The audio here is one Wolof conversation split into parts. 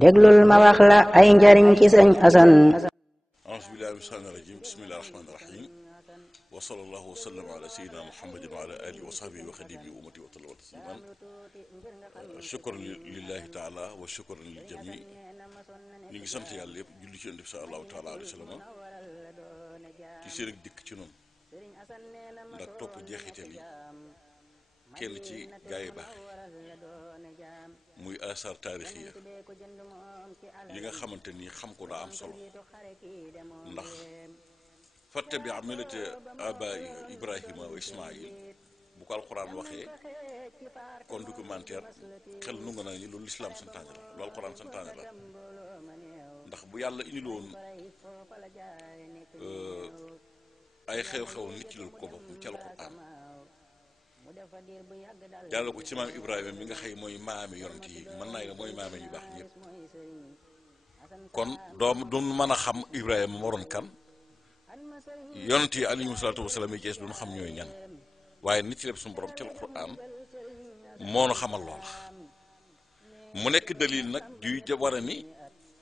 déglul ma wax la ay njariñ ci sëñ Asan. auzu billahi mina shaytaani rajim bismillahi rahmaani rahim wa sallallahu wa sallam ala sayyidina muhammadin wa ala alihi wa sahbihi wa xadimi ummati wa sallam tasliman shukran lillahi taala wa shukran lil jami ñu ngi sant yàlla yëpp julli ci yonent bi sallallahu taala alayhi wa sallam ci seen ak dikk ci noonu ndax topp jeexital yi kenn ci gaa yi baax muy asar taarixiya yi nga xamante ni xam ko daa am solo ndax fattabi millata abai Ibrahima wa Ismaïl bu ko alxuraan waxee kon documentaire xel nu nga na ni loolu lislaam santaane la loolu alxuraan santaane la ndax bu yàlla indiloon ay xew-xew nit ci ko boppam ci alxuraan jàll ko ci maam Ibrahima mi nga xëy mooy maami yonent yi mën naa ne mooy maami yu baax ñëpp kon doom du mën a xam Ibrahima moroon kan yonent yi alayhimu salaatu wasalaam yi jees duñu xam ñooy ñan waaye nit ci lépp suñu borom ci alxuraan moo nu xamal loola mu nekk dalil nag juy war a ni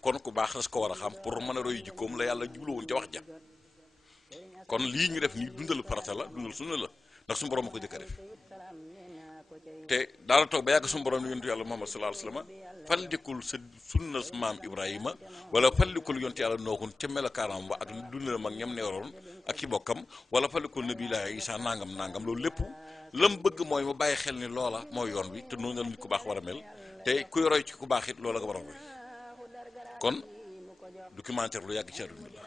kon ku baax res ko war a xam pour mën a roy jikkoom la yàlla jubluwoon ca wax ja kon lii ñu def nii dundal farata la dundal sunna la ndax suñu borom a ko jëkk a def te daala toog ba yàgg suñu borom yontu yàlla Muhammad sallallahu alayhi wasallam faldikul sa sunna maam Ibrahima wala faldikul yontu yàlla nookun ca melokaanam ba ak dundal ak ñam neeroon ak ki bokkam wala faldikul nabillahi Isa nangam loolu lépp lam bëgg mooy mu bàyyi xel ni loola mooy yoon bi te noonu la nit ku baax war a mel te kuy roy ci ku baax it loola nga war a roy kon documentaire lu yàgg ci àdduna la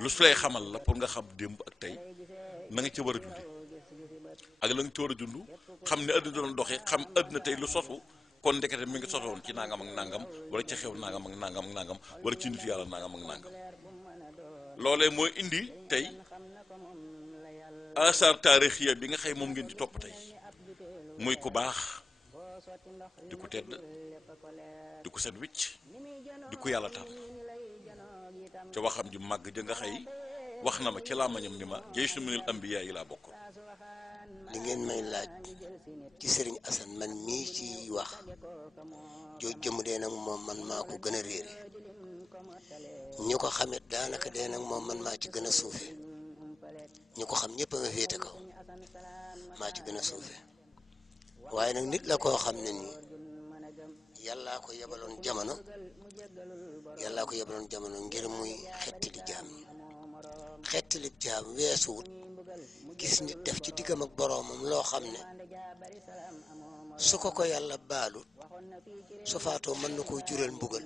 lu su lay xamal la pour nga xam démb ak tey na nga ci war a dundi ak la nga ci war a dund xam ne àdduna doon doxee xam àdduna tey lu sosu kon ndekete mi ngi sosoon ci nangam ak nangam wala ci xew nangam ak nangam wala ci nitu yàlla nangam ak nangam loolee mooy indi tey asar taarixiya bi nga xëy moom ngeen di topp tey muy ku baax di ku tedd di ku set wicc di ku yàlla tànn ca waxam ji màgg ja nga xëy wax na ma ci làmmañam ni ma jaysu minal ambiya yi laa bokkoon. li ngeen may laaj ci sëriñ Assane man mii ci wax joo jëmm dee nag moom man maa ko gën a réere ñi ko xamit daanaka dee nag moom man maa ci gën a suufe ñi ko xam ñëpp a nga féete kaw maa ci gën a suufe waaye nag nit la koo xam ne nii yàllaa ko yebaloon jamono ngir muy xettali jaam ñi xettali jaam weesuwut gis nit def ci diggam ak boroomam loo xam ne su ko yàlla baalut su faatoo mën na koo jural mbugal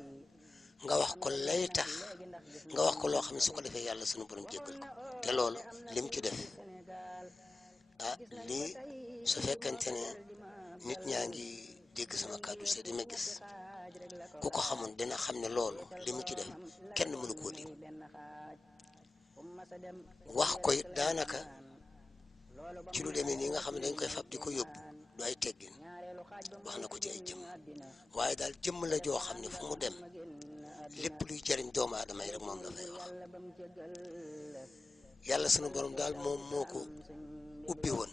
nga wax ko lay tax nga wax ko loo xam ne su ko defee yàlla sunu borom jéggal ko te loolu lim ci def lii su fekkente ne nit ñaa ngi dégg sama kàddu se di ma gis ku ko xamoon dina xam ne loolu li mu ci def kenn mënu koo lim wax ko it daanaka ci lu demee nii nga xam ne dañ koy fab di ko yóbbu du ay teggin wax na ko ci ay jëmm waaye daal jëmm la joo xam ne fu mu dem lépp luy jëriñ doomu aadama yi rek moom la fay wax yàlla sunu borom daal moom moo ko ubbi woon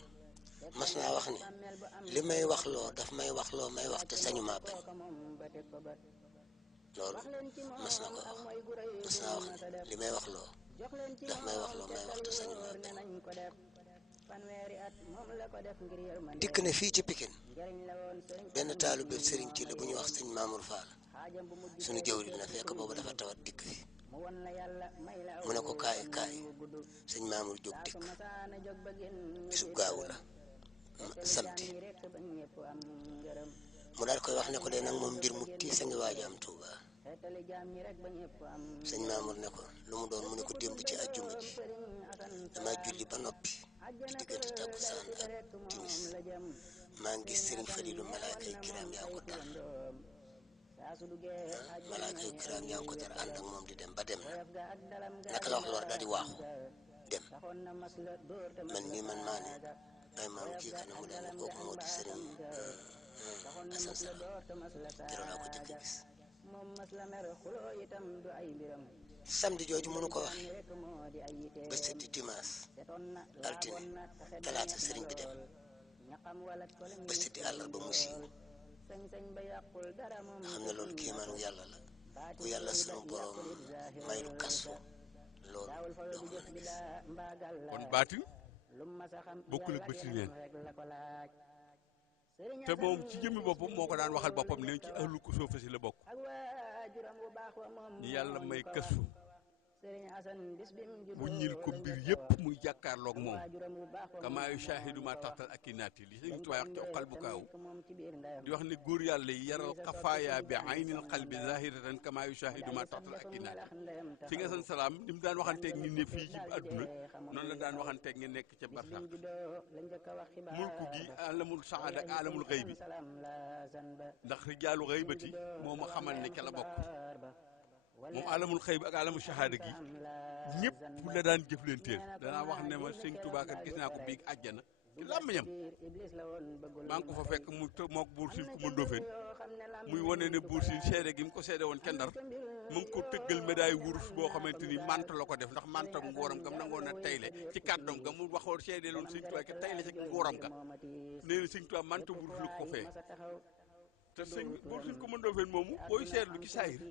mas naa wax ni li may wax loo daf may wax loo may wax te sañu maa bañ loolu mas na ko wax mas naa wax ni li may wax loo daf may wax loo may wax te sañu maa bañ dikk na fii ci Pikine benn taalibe sëriñ ci la bu ñuy wax sëñ Mamour Fall suñu jëwriñ la fekk boobu dafa tawat dikk fi mu ne ko kaay sëñ Mamour jóg dikk bisu gaawu la samedi mu daal koy wax ne ko de nag moom mbir mu tiis a ngi waaj am Tuuba sëñ Mamour ne ko lu mu doon mu ne ko démb ci àjjuma ji dama julli ba noppi ci diggante takkusaan ak timis maa ngi gis sëriñ Falilu malaaka yu kiraam yaa ngi ko dar ànd ak moom di dem ba dem na naka la wax loolu daal di waaxu dem man mii man maa ne ay maam kii kana mu daal kooku moo di sëriñ Assane Sall keroog laa ko jëkk a gis samedi jooju mënu ko wax ba seddi dimanche altine talaata sëriñ bi dem ba seddi àllarba mu siiw nga xam ne loolu kéemaanu yàlla la ku yàlla sunu borom may lu kasu loolu doo ko mën a gis. kon baatin bokkul ak bëti neen te moom ci jëmmi boppam moo ko daan waxal boppam ne ci ahlu ko soo fasi la bokk ñi yàlla may kasu bu ñil ko mbir yëpp muy jàkkaarloog moom kama yushahidu ma taxtal ak i naati li Sëñ Tuubaa wax ci xal bu kaaw di wax ne góor yàlla yi yaral xafaaya bi aynil qalbi zahiratan kama yushahidu ma taxtal ak i naati si nga san salaam ni mu daan waxanteeg nit ne fii ci àdduna noonu la daan waxanteeg nga nekk ca barsax mulku gi alamul saada ak alamul xëy bi ndax rijaalu xëybati moo ma xamal ne ca la bokk moom alamul xëy bi ak alamul shahada gi ñëpp la daan jëflanteel danaa wax ne ma Sëñ Tuubaa kat gis naa ko biig àjjana ci làmmiñam maa ngi ko fa fekk mu mook Buur Siin ku ma Ndofeen muy wane ne Buur Siin seede gi mu ko seede woon ca Ndar mu ngi ko tëggal médaille wurus boo xamante ni manta la ko def ndax mantam nguuram gam nangoon a tayle ci kàddoom ga mu waxoon seede loon Sëñ Tuubaa ke tayle ci nguuram ga nee na Sëñ Tuubaa manta wurus la ko fee te sëñ Buur Siin ku ma Ndofeen moomu booy seetlu ci saayir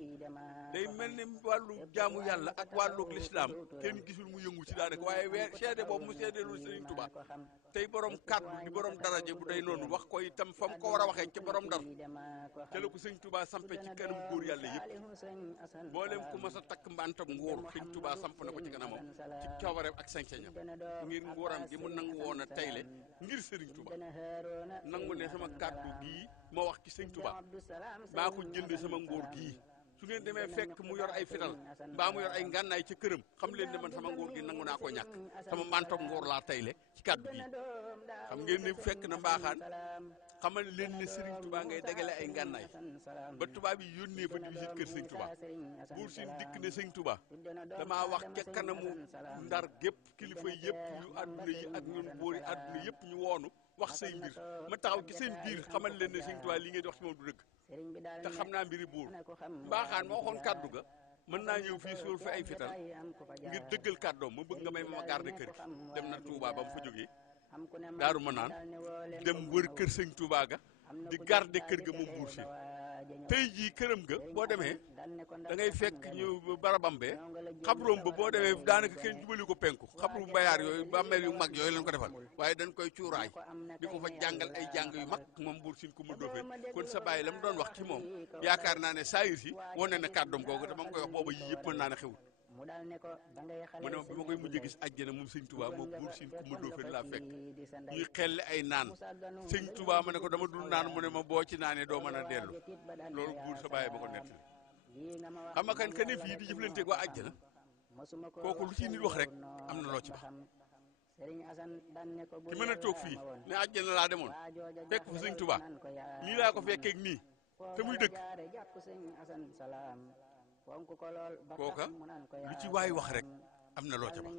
day mel ne wàllu jaamu yàlla ak wàllu lislaam kenn gisul mu yëngu ci daanaka waaye seede boobu mu seede lu Sëriñ Tuubaa tey borom kàddu di borom daraje bu day noonu wax ko itam fa mu ko war a waxee ci borom Ndar te la ko Sëñ Tuubaa sampe ci kanam góor yàlla yëpp mboolem ku mas a takk mbantam nguur Sëñ Tuubaa samp na ko ci kanamam ci coobareem ak sañ-sañam ngir nguuram gi mu nangu woon a tayle ngir Sëriñ Tuubaa nangu ne sama kàddu gii moo wax ci Sëñ Tuubaa maa ko jënd sama nguur gii su ngeen demee fekk mu yor ay fital mbaa mu yor ay ngànnaay ca këram xam leen ne man sama nguur gi nangu naa ko ñàkk sama mantoog nguur laa tayle ci kàddu gi xam ngeen ne fekk na mbaaxaan xamal leen ne Sëriñ Tuubaa ngay dagale ay ngànnaay ba tubaab yi yónnee fa di visite kër Sëñ Tuubaa Buur Siin dikk ne Sëñ Tuubaa damaa wax ca kanamu Ndar gépp kilifa yëpp yu àdduna yi ak ñun boori àdduna yëpp ñu woonu wax say mbir ma taxaw ci seen biir xamal leen ne Sëñ Tuubaa li ngay wax ci moom du dëgg te xam naa mbiri buur mbaaxaan ma waxoon kàddu ga mën naa ñëw fii suul fi ay fital ngir dëggal kàddoom ma bëgg nga may ma garder kër gi dem na Touba ba mu fa jógee Daaru Manaan dem wër kër Sëñ Tuubaa ga di garder kër ga moom Buur Siin tey jii këram ga boo demee da ngay fekk ñu barabam bee xabroom ba boo demee daanaka kenn jubali ko penku xabru mbayaar yooyu bàmmeel yu mag yooyu lañ ko defal waaye dañ koy cuuraay di ko fa jàngal ay jàng yu mag moom Buur Siin ku ma Ndofeen kon sa bàyyi la mu doon wax ci moom yaakaar naa ne saayir si wane na kàddoom googu te ma ngi koy wax booba yii yëpp mën naa ne xewul mu ne ma bi ma koy mujj gis àjjana moom Sëñ Tuubaa moom Buur Siin ku ma Ndofeen laa fekk ñuy xelli ay naan Sëñ Tuubaa ma ne ko dama dul naan mu ne ma boo ci naanee doo mën a dellu loolu buur sa bàyyi ba ko nettali xam nga kan ne fii di jëflanteeg waa àjjana kooku lu ci nit wax rek am na loo ci bax ki mën a toog fii ne àjjana laa demoon fekk fa Sëñ Tuubaa nii laa ko fekkeeg nii te muy dëgg kooka lu ci waay wax rek am na loo ca bax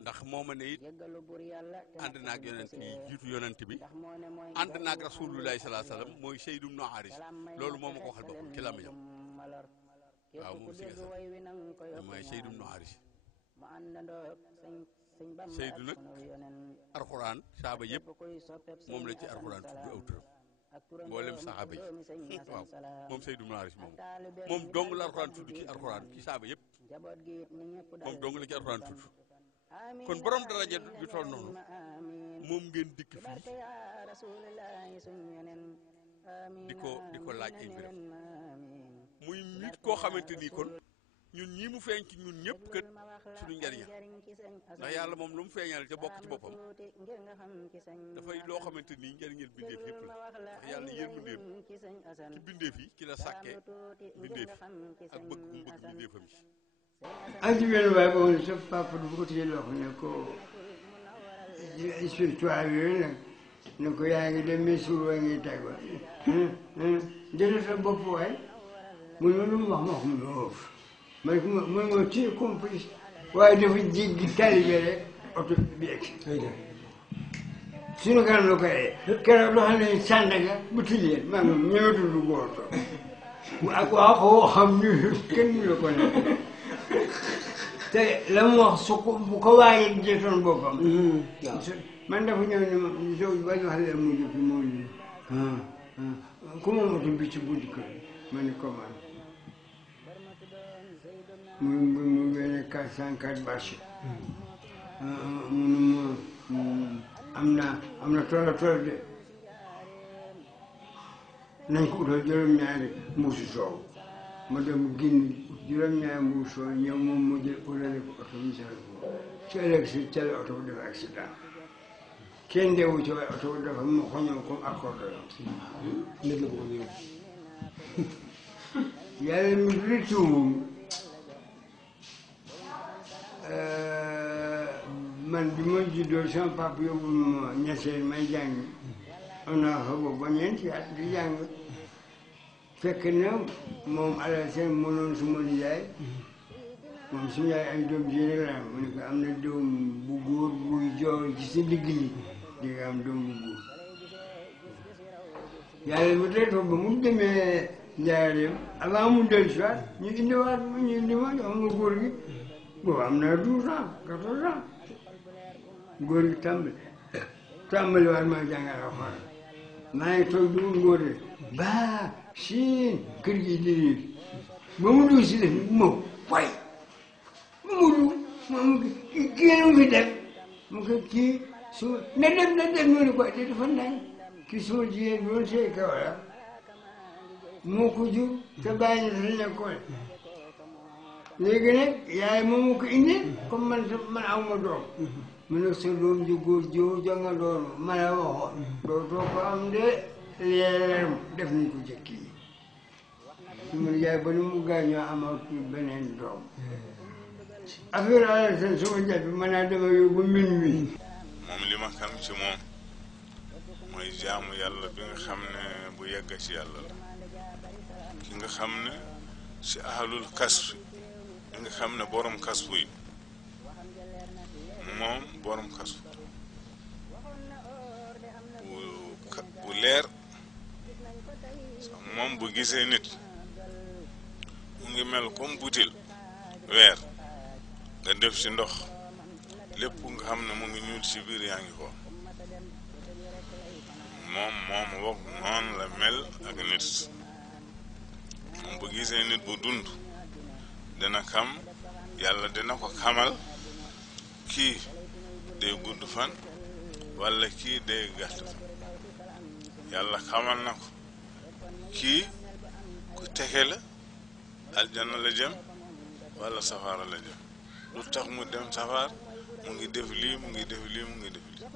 ndax moo ma ne it ànd naag yonent yi jiitu yonent bi ànd naag rasulullahi salaa salaam mooy Seydou ibnu Haris loolu moo ma ko waxal boppam ci làmmiñam waaw moom si nga sax mooy Seydou ibnu Haris Seydou nag alxuraan saaba yëpp moom la ci alxuraan tudd aw turam mboolem saxaaba yi waaw moom Seydou ibnu Haris moom dong la alxuraan tudd ci alxuraan ci saaba yëpp moom dong la ci alxuraan tudd kon borom daraja ju toll noonu moom ngeen dikk fii di ko laaj ay mbiram muy nit koo xamante ni kon ñun ñii mu feeñ ci ñun ñëpp kat suñu njariña ndax yàlla moom lu mu feeñal ca bokk ci boppam dafay loo xamante ni njariñal bindeef yëpp la ndax yàlla yërmandeem ci bindeef yi ci la sàkkee bindeef yi ak bëgg mu bëgg bindeefam yi am ci benn waay boo xam ne sa papa du ko téye loxo ne ko spirituel yooyu nag ne ko yaa ngi dem mais suur waa ngi teg wa jëlee sa bopp waay mu ne lu mu wax ma wax mu noof ma ne ko ma téye complice waaye dafa jéggi talibe rek oto bi egg suñu kanam la ko keroog loo xam ne Sandaga bu tijjee maa ngi ñëwatul du góor ak waa xam ñu kenn ñu la ko ne te la mu wax su ko bu ko waayee jëtoon boppam man dafa ñëw ne ma soo bañ wax leen mu jëppi moo ñu ku moom oto bi ci buntu kër ma ne ko man mu benn 404 bâche munu ma am na tool de nañ ko utal juróom-ñaari mbuusu soow ma dem génn juróom-ñaari mbuusu soow ñëw moom mu jël ulale ko oto bi ci ëllëg si ca la oto bi dafa accident kenn deewu ci waaye oto bi dafa mu xoñoo comme accordéon léegi la ko ñëw yàlla mi rëccuwum man bi ma juddoo sama papa yóbbu ma ñeseen may jàng am naa fa boobu ba ñeenti at di jàng fekk na moom ala seen mënoon suma nijaay moom suñu yaay ay doom ji rek la am mu ne ko am na doom bu góor buy jooy ci sa digg li di nga am doom bu góor yàlla bu dee ba mu demee njaareem avant mu dellu si waat ñu indiwaat ma ñu indi ma jox ma góor gi boobu am na 12 ans 14 ans góor gi tàmbali waat ma jàngal alxuraan maa ngi toog du ngóore baa siin kër gi di riir ba mu dugg si def moom way Mamadou moom kii mu fi def mu ko kii su na def mu ne ko te dafa ndànk kii suma jigéen bi woon see Kawlax moo ko jur te bàyyi na sa nekkoon léegi nag yaay moom ko indi comme man aw ma doom mu ne sa doom ju góor joo jonga doon ma la waxoon dootoo ko am de leer def nañ ko jëkk yi su ma yaay ba nu mu gaañoo amatul beneen doom affaire ala seen suma jàpp mën naa dama yóbbu minuit moom li ma xam ci moom mooy jaamu yàlla bi nga xam ne bu yegg ci yàlla la ki nga xam ne ci ahlul kasf bi nga xam ne borom kasfu yi moom borom kasfu bu leer moom bu gisee nit mu ngi mel comme butil weer nga def ci ndox lépp nga xam ne mu ngi ñuul ci biir yaa ngi xool moom wax noonu la mel ak nit moom bu gisee nit bu dund dina xam yàlla dina ko xamal kii day gudd fan walla kii day gàtt fan yàlla xamal na ko kii ku texe la aljanna la jëm walla safara la jëm lu tax mu dem safar mu ngi def lii mu ngi def lii mu ngi def lii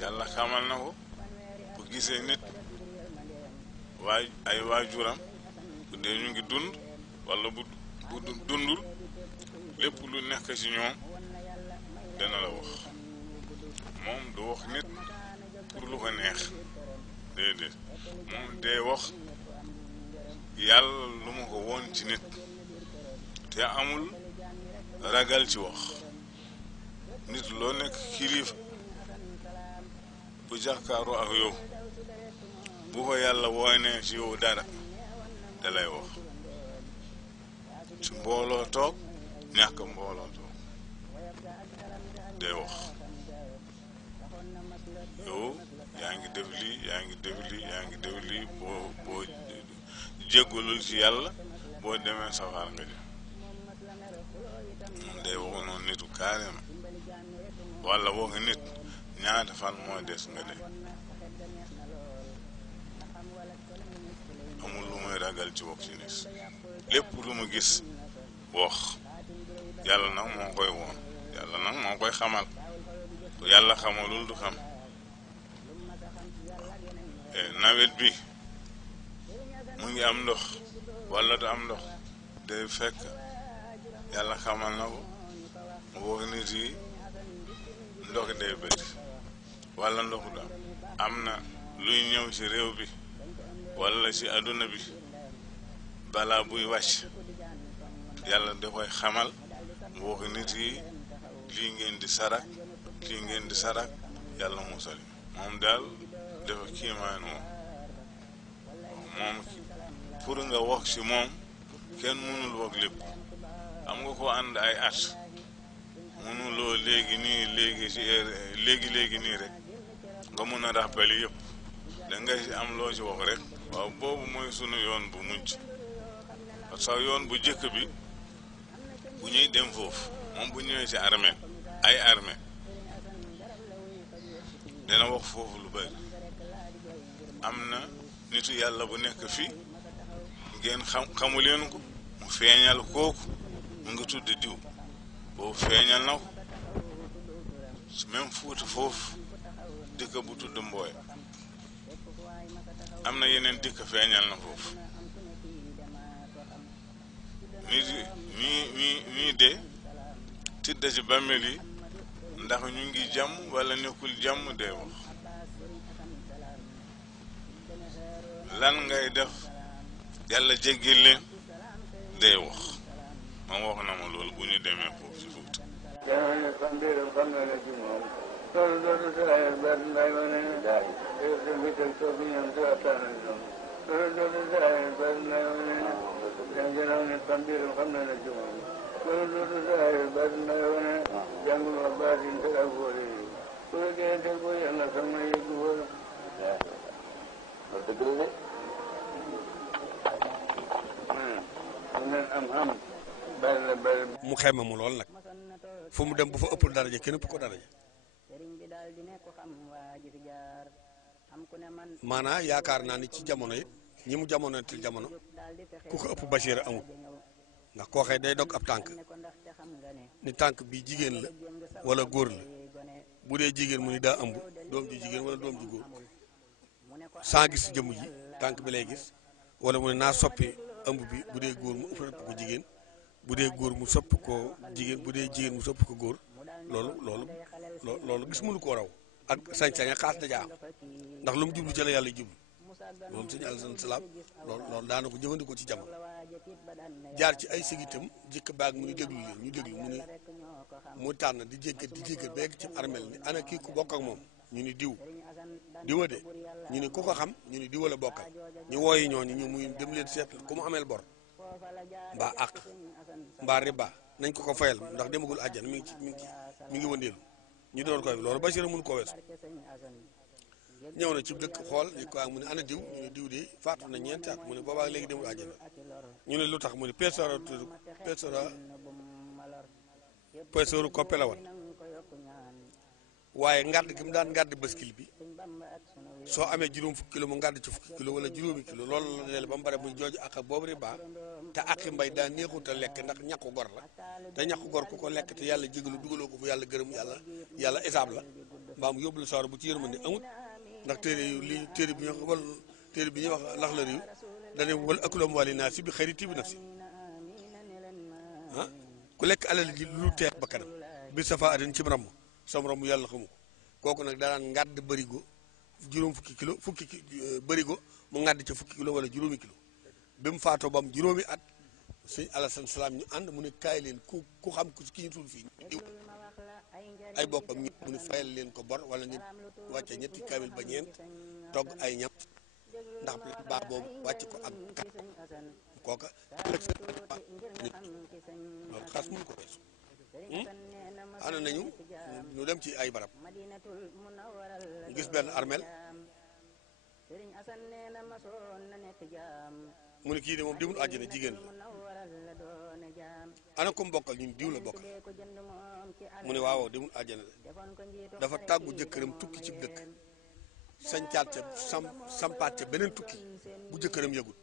yàlla xamal na ko bu gisee nit ay waajuram bu dee ñu ngi dund walla bu dundul lépp lu nekk ci ñoom dana la wax moom du wax nit pour lu ko neex déedéet moom day wax yàlla lu ma ko woon ci nit te amul ragal ci wax nit loo nekk kilifa bu jàkkaaroo ak yow bu ko yàlla woonee ci yow dara da lay wax ci mbooloo toog ñàkk mbooloo toog day wax yow yaa ngi def lii yaa ngi def lii yaa ngi def lii boo jéggalul ci yàlla boo demee safar nga jëm moom day wax noonu nitu carrément walla wax nit ñaata fan moo des nga dem amul lu muy ragal ci wax ci nit lépp lu mu gis wax yàlla nag moo koy woon yàlla nag moo koy xamal ku yàlla xamalul du xam nawet bi mu ngi am ndox walla du am ndox day fekk yàlla xamal na ko mu wax nit yi ndox day bëtt walla ndox du am na luy ñëw ci réew bi walla ci àdduna bi balaa buy wàcc yàlla da koy xamal mu wax nit yi lii ngeen di sarak lii ngeen di sarak yàlla musal moom daal dafa kiimaan moom pour nga wax ci moom kenn mënul wax lépp am nga ko ànd ay at mënuloo léegi nii léegi ci léegi nii rek nga mun a rappel yëpp da nga ci am loo ci wax rek waaw boobu mooy sunu yoon bu mujj parce que yoon bu jëkk bi bu ñuy dem foofu moom bu ñëwee ci armée ay armée dina wax foofu lu bari am na nitu yàlla bu nekk fii ngeen xamu leen ko mu feeñal kooku mu ngi tudd diw boobu feeñal na ko même Fuuta foofu dëkk bu tudd Mbooy am na yeneen dëkk feeñal na foofu ñii de tidda ci bàmmeel yi ndax ñu ngi jàmm wala nekkul jàmm day wax lan ngay def yàlla jéggil leen day wax moom wax na ma loolu bu ñu demee foofu ci Fuuta mu xeme mu lool nag fu mu dem bu fa ëppul daraja kenn ëpp ko daraja maanaa yaakaar naa ni ci jamono it ñi mu jamonoontel jamono ku ko ëpp Bachir amul ndax koo xëy day dog ab tànk ni tànk bi jigéen la wala góor la bu dee jigéen mu ni daa ëmb doom ju jigéen wala doom ju góor sans gis jëmm ji tànk bi lay gis wala mu ne naa soppi ëmb bi bu dee góor mu ëpp ko jigéen bu dee góor mu soppi ko jigéen bu dee jigéen mu soppi ko góor loolu gis mënu koo raw ak sañ-sañ ak xaas dajaa am ndax lu mu jublu ci la yàlla jublu loolu sëñ Alassane Salam loolu daana ko jëfandikoo ci jamono jaar ci ay sigitam jëkk baag mu ni déglu leen ñu déglu mu tànn di jéggat ba yegg ci armel ni ana kii ku bokk ak moom ñu ni diwa de ñu ni ku ko xam ñu ni diwa la bokkal ñu wooyi ñooñu ñu muy dem leen seet ku mu ameel bor mbaa àq mbaa riba nañ ko fayal ndax demagul àjjana mi ngi wëndeelu ñu door koy loolu Bachir mun koo weesu ñëw na ci dëkk xool li ko mu ne ana diw ñu ne diw de faatu na ñeenti at mu ne boobaa léegi demul àjjana ñu ne lu tax mu ne peesooru koppe la woon waaye ngàdd gi mu daan ngàdd baskil bi soo amee juróom fukki kilo mu ngàdd ci fukki kilo wala juróomi kilo loolu la dajale ba mu bare muy jooju ak boobu riba te aqi mbay daa neexut a lekk ndax ñàkku gor la te ñàkku gor ku ko lekk te yàlla jégalu dugaloo ko fu yàlla gërëm yàlla isaab la mbaa mu yóbbu la sawar bu ci yërmande amut ndax téere bi ñuy wax lax la réew dane wal akulam wali naa si bi xëri tibi naf si ku lekk alal ji lu teex ba kanam bi safa aden ci ramm sam ramm yàlla xamu ko kooku nag danaan ngàdd bërigo juróom fukki bërigo mu ngàdd ca fukki kilo wala juróomi kilo bi mu faatoo ba mu juróomi at sëñ Alassane Salam ñu ànd mu ne kaay leen ku xam ku ki ñu tudd fii diw ay bokkam ñi mu ne fayal leen ko bor wala ñu wàcce ñetti kaamil ba ñeent togg ay ñam ndax baa boobu wàcc ko ak kat kooka loolu xas mënu ko weesu ànd nañu ñu dem ci ay barab gis benn armel mu ne kii de moom demul àjjana jigéen la ana ko bokkal ñun diw la bokkal mu ne waaw demul àjjana de dafa tàggu jëkkëram tukki ci dëkk sañcaat ca sampaat ca beneen tukki bu jëkkëram yëgul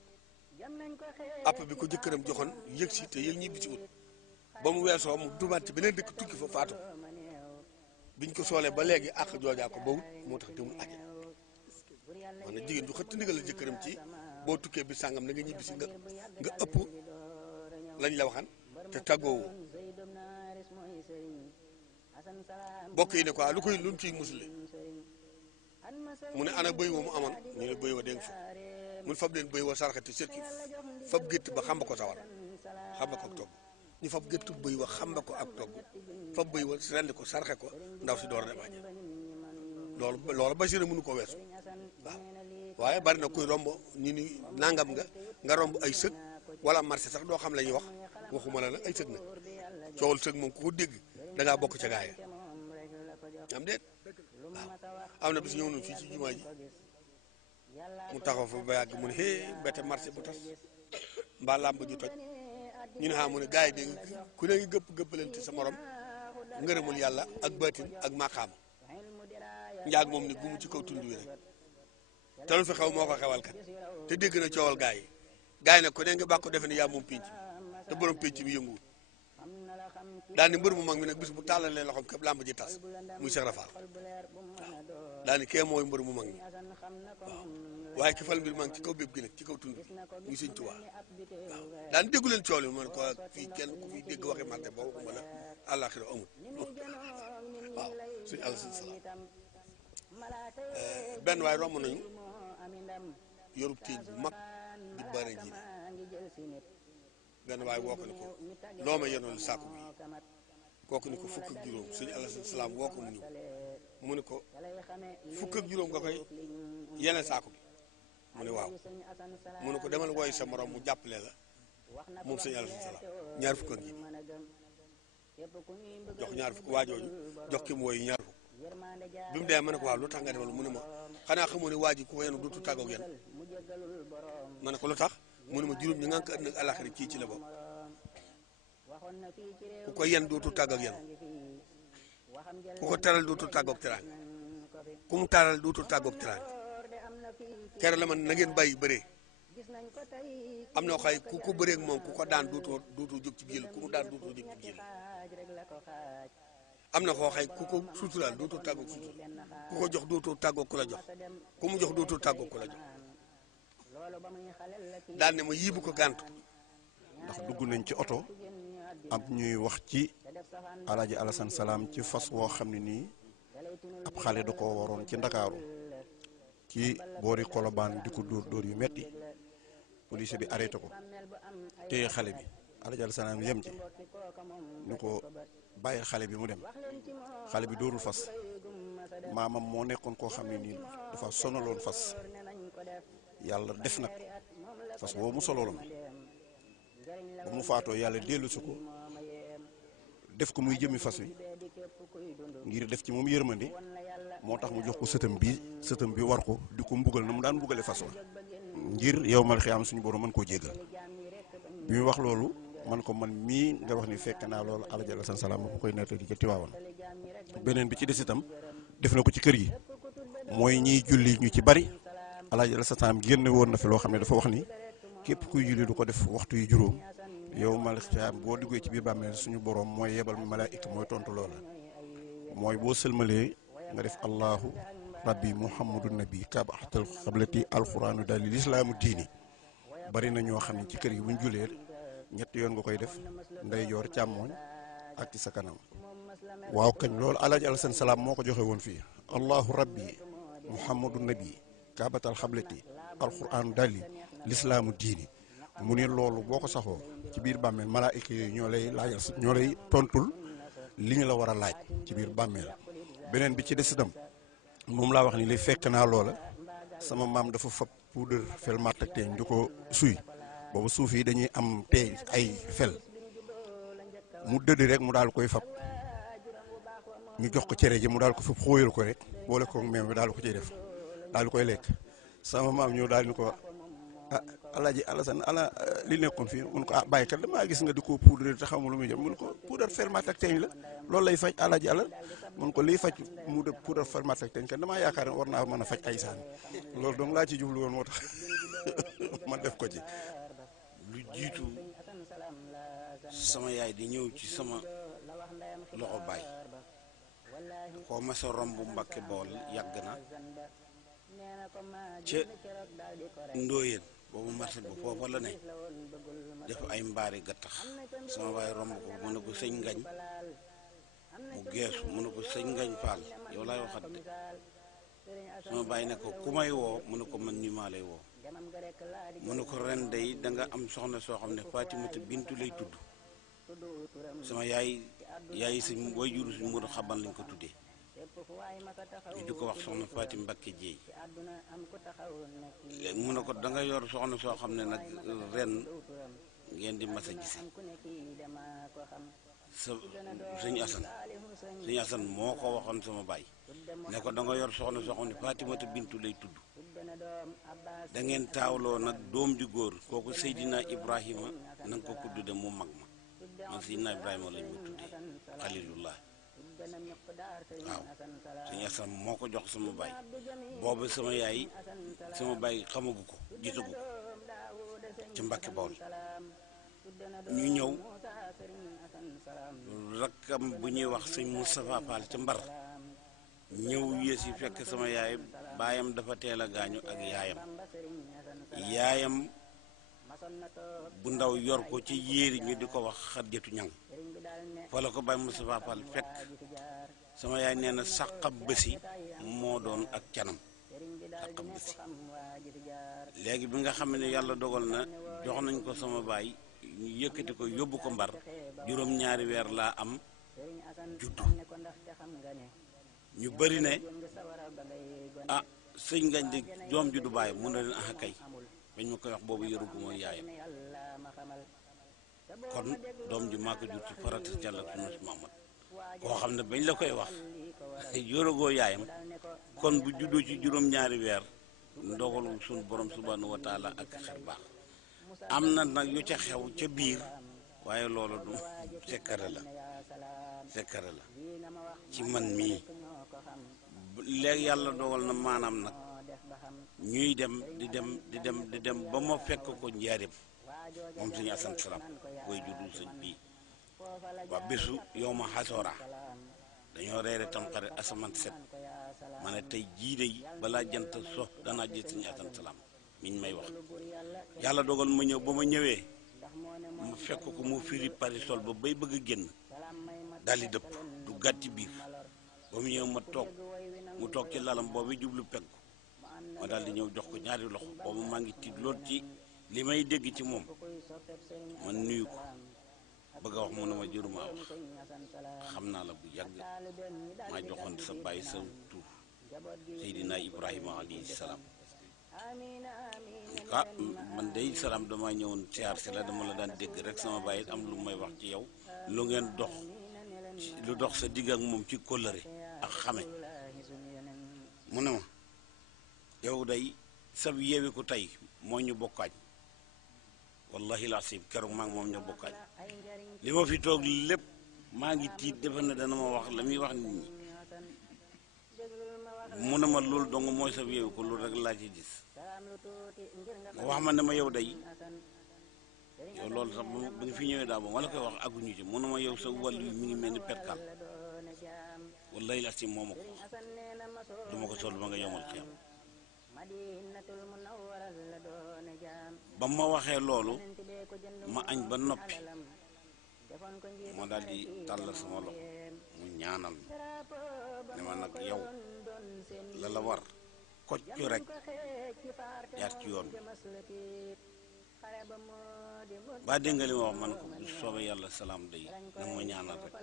app bi ko jëkkëram joxoon yëg si te yëg ñibbi si ut ba mu weesoo mu dumaat ci beneen dëkk tukki fa faatu biñ ko soolee ba léegi àq joojaa ko bawut moo tax demul àjjana man na jigéen ju xëtt ndigal la jëkkëram ci boo tukkee bi sàngam na nga ñibbi si nga ëpp lañ la waxan te tàggoo bokk yi ne quoi lu mu ciy musule mu ne ana bëy wa mu amoon ñu ne bëy wa dégg fa mun fab leen bëy wa sarxati sërki fab gétt ba xamba ko sawar xamba ko ak togg ñu fab géttu bëy wa xamba ko ak togg fab bëy wa rendi ko sarxe ko ndaw si door dem àjjana loolu Bachir mënu ko weesu waaw waaye bari na kuy romb ñu ni nangam nga romb ay sëg wala marché sax doo xam la ñuy wax waxuma la nag ay sëg nag coowul sëg moom ku ko dégg da ngaa bokk ca gaaya am déet waaw am na bis ñëw nañu fii ci jumaa ji mu taxaw fa ba yàgg mu ne hee mbete marché bu tas mbaa làmb ju toj ñu ne mu ne gars yi dégg ku ne ngi gëppalante sa morom ngërëmul yàlla ak baatin ak maqaam njaag moom ni gumu ci kaw tund wi rek te lu fi xew moo ko xewal kat te dégg na coowal gars yi nag ku ne nga bàkko defe ne yaa moom pénc te borom pénc bi yënguwul daal ni mbër mu mag mi nag bis bu tàllalee loxoom képp làmb ji tas muy Cheikh Rafal waaw daal ni kee mooy mbër mu mag mi waaw waaye ki fal mbir maa ngi ci kaw bépp gi nag ci kaw tund bi muy Sëñ Tuubaa waaw daan déggu leen coow li man ko fii kenn ku fi dégg waxi marte boo waxuma la àllaaxira amul waaw suñu àll suñu salaam benn waaye romb nañu yorub téej bu mag di bare ji benn waaye woo ko ni ko loo ma yenoon sàkku bi kooku ni ko fukk ak juróom suñu àll suñu salaam woo ko mu ñëw mu ne ko fukk ak juróom nga koy yeneen sàkku bi mu ne waaw mu ne ko demal woy sa morom mu jàppale la moom sëñ Yàlla salaam ñaar fukk ak ji jox ñaar fukk waajooju jox ki mu woy ñaar fukk bi mu dee ma ne ko waaw lu tax nga demal mu ne ma xanaa xamoo ne waa ji ku ko yenu dootu tàggoog yéen ma ne ko lu tax mu ne ma juróom ñi nga ko ëllëg àllaaxira kii ci la bokk ku ko yen dootu tàggoog yéen ku ko teral dootu tàggoog teraanga ku mu taral dootu tàggoog teraanga kere la man na ngeen bàyyi bëree am na xay ku ko bëreeg moom ku ko daan dootoo jóg ci biir ku mu daan dootoo jóg ci biir am na koo xay ku ko suturaal dootoo tàggoog sutura ku ko jox dootoo tàggoog ku la jox ku mu jox dootoo tàggoog ku la jox daan ne ma yiibu ko gàntu ndax dugg nañ ci oto am ñuy wax ci Alaaji Alassane Salam ci fas woo xam ne nii ab xale da ko waroon ci Ndakaaru ci boori Kolobaan di ko dóor yu metti police bi arrêté ko téye xale bi Alaaji Alassane Salam yem ci ni ko bàyyi xale bi mu dem xale bi dóorul fas maamam moo nekkoon koo xam ne nii dafa sonaloon fas yàlla def nag fas woo mu sololoon ba mu faatoo yàlla dellu si ko def ko muy jëmi fas wi ngir def ci moom yërmande moo tax mu jox ko sëtam bi war ko di ko mbugal na mu daan mbugale fas wa ngir yow mal xiyaam suñu borom mën koo jéggal bi muy wax loolu man ko man mii nga wax ni fekk naa loolu Alaaji Alassane Salam ma koy nettali ci Tiwaawan beneen bi ci des itam def na ko ci kër gi mooy ñiy julli ñu ci bari Alaaji Alassane Salam génne woon na fi loo xam ne dafa wax ni képp kuy julli du ko def waxtu yu juróom yow mal xiyaam boo duggee ci biir bàmmeel suñu borom mooy yebal malaayika mooy tontu loola mooy boo sëlmalee nga def allahu rabbi muhammadu nabi kabaxtal xablati alquranu daal lislaamu diini bari na ñoo xam ne ci kër gi buñ julee ñetti yoon nga koy def ndeyjoor càmmooñ ak ci sa kanam waaw kañ loolu Alaaji Alassane Salam moo ko joxe woon fii allahu rabbi muhammadu nabi kabatal xablati alquranu daal lislaamu diini mu ne loolu boo ko saxoo ci biir bàmmeel malaayika yooyu ñoo lay tontul li ñu la war a laaj ci biir bàmmeel beneen bi ci des itam moom laa wax ni li fekk naa loola sama maam dafa fab poudre fel matt ak teeñ di ko suy boobu suuf yi dañuy am tey ay fel mu dëdd rek mu daal koy fab ñu jox ko cere ji mu daal ko fab xóoyal ko rek boole ko meew bi daal ko ciy def daal koy lekk sama maam ñëw daal ni ko ah Alaaji Alassane ala li nekkoon fii mun ko ah bàyyikat damaa gis nga di ko poudre te xamul lu muy jëm mun ko poudre fermat ak teeñ la loolu lay faj Alaaji Alal mun ko liy faj mu de poudre fermat ak teeñ kat damaa yaakaar ne war naa mën a faj ay saan loolu donc laa ci jublu woon moo tax ma def ko ci. lu jiitu sama yaay di ñëw ci sama loxo baay koo ma sa romb Mbàkke Bool yàgg na ca Ndóoyeen boobu marché bu foofa la ne def ay mbaari gattax sama waay romb ko mu ne ko sëñ ngañ mu geesu mu ne ko sëñ ngañ Faal yow laay waxat de sama bàyyi ne ko ku may woo mu ne ko man ñi maa lay woo mu ne ko ren day da nga am soxna soo xam ne Fatimata Bintu lay tudd sama yaay si way juru si mu xaban lañ ko tuddee ñu di ko wax soxna Fatim Mbakke Jéey léegi mu ne ko da nga yor soxna soo xam ne nag ren ngeen di mas a gise sa sëñ Asan moo ko waxoon sama baay ne ko da nga yor soxna soo xam ne Fatimata Bintu lay tudd da ngeen taawloo nag doom ju góor kooku Seydina Ibrahima na nga ko ko tudde mu mag ma man Seydina Ibrahima lañ ma tuddee Xalilullah waaw sëñ Asan moo ko jox sama baay boobu sama yaay sama baay xamagu ko gisagu ko ci Mbàkke Bawol ñu ñëw rakkam bu ñuy wax sëñ Moustapha Fall ca Mbar ñëw yées yi fekk sama yaay baayam dafa teel a gaañu ak yaayam bu ndaw yor ko ci yéeri ñu di ko wax Xadijatu Ñang fa la ko Baay Moustapha Fall fekk sama yaay nee na sàqab bësi moo doon ak canam sàqab bësi léegi bi nga xam ne yàlla dogal na jox nañ ko sama baay ñu yëkkati ko yóbbu ko Mbar juróom-ñaari weer laa am juddu ñu bëri ne ah sëñ Ngañ de doom ju du bàyyi mun na leen ah kay bañ ma koy wax boobu yoru ko mooy yaayam kon doom ji maa ko jur ci farata Yàlla sunu Muhammad koo xam ne bañ la koy wax yorogoo yaayam kon bu juddoo ci juróom-ñaari weer ndogalu sunu borom subhanahu wa taala ak xel baax am na nag yu ca xew ca biir waaye loolu du sekkare la ci man mii léegi yàlla dogal na maanaam nag ñuy dem di dem ba ma fekk ko njaarim moom sëñ Asan Salaam koy juddu sëñ bii waa bésu yow ma xasoora dañoo reere tam xarit asamaan set ma ne tey jii de balaa jant so danaa gis sëñ Asan Salaam miñ may wax yàlla dogal ma ñëw ba ma ñëwee mu fekk ko mu firi parisol ba bay bëgg a génn daldi dëpp du gàtt ci biir ba mu ñëw ma toog mu toog ci lalam boobu jublu penku ma daldi ñëw jox ko ñaari loxo boobu maa ngi tiit lool ci li may dégg ci moom man nuyu ko bëgg a wax mu ne ma jëruma wax xam naa la bu yàgg maa joxoon sa bàyyi sa tur Seydina Ibrahima alayhi salaam ah man day salaam dama ñëwoon siyaar si la dama la daan dégg rek sama bàyyi am lu may wax ci yow lu ngeen dox sa digg ak moom ci kóllëre ak xame mu ne ma yow day sab yeewi ko tey moo ñu bokkaañ wallahi laasim keroog maa ngi moom ñoo bokkaañ li ma fi toog lépp maa ngi tiit defe ne dana ma wax la muy wax nit ñi mu ne ma loolu dong mooy sab yeewi ko loolu rek laa ci gis nga wax ma ne ma yow day yow loolu sax ba nga fi ñëwee daa ba ma la koy wax agguñu ci mu ne ma yow sa wàll yi mi ngi mel ni perkal wallahi laasim moo ma ko wax du ma ko sol ba nga yomal xiyam ba ma waxee loolu ma añ ba noppi ma daal di tàllal sama loxo mu ñaanal ne ma nag yow la war kocc rek jaar ci yoon bi ba dégg nga li ma wax man ko bu soobee yàlla salaam day na ma ñaanal rek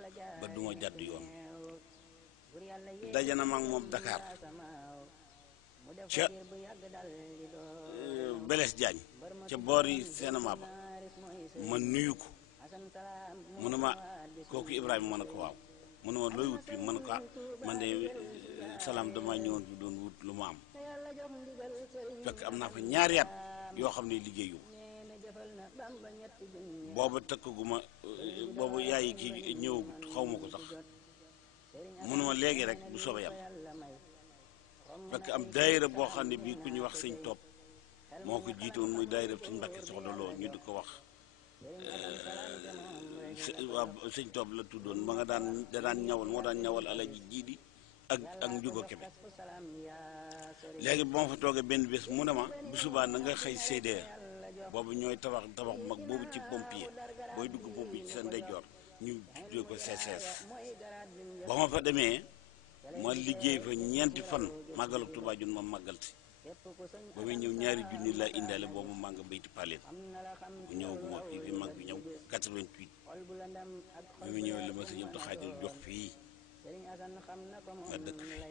ba duma jàdd yoon daje na ma ak moom Dakar ca Blaise Diagne ca boori cinéma ba ma nuyu ko mu ne ma kooku Ibrahima ma ne ko waaw mu ne ma looy wut fii ma ne ko man de salaam dama ñëwoon fi doon wut lu ma am fekk am naa fa ñaari at yoo xam ne liggéeyu booba tëkkaguma boobu yaay ki ñëwagut xaw ma ko sax mu ne ma léegi rek bu soobee yàlla fekk am daayira boo xam ne bii ku ñu wax sëñ Topp moo ko jiitoon muy daayira suñ Mbàkke Soxna Lo ñu di ko wax waa sëñ Topp la tuddoon ma nga daan ñawal moo daan ñawal Alaji Jiidi ak Njugo Kebe léegi ba ma fa toogee benn bés mu ne ma bu subaa na nga xëy CDR boobu ñooy tabax bu mag boobu ci pompier booy dugg pompier ci sa ndeyjoor ñu tuddee ko CCS ba ma fa demee ma liggéey fa ñeenti fan màggal ak Tuubaa jun ma màggal si ba muy ñëw ñaari junni laa indaale boobu maa nga bayti paleen bu ñëwaguma fii fi mag bi ñëw 88 ba muy ñëw li ma sa ñëw te xaajal jox fii nga dëkk fii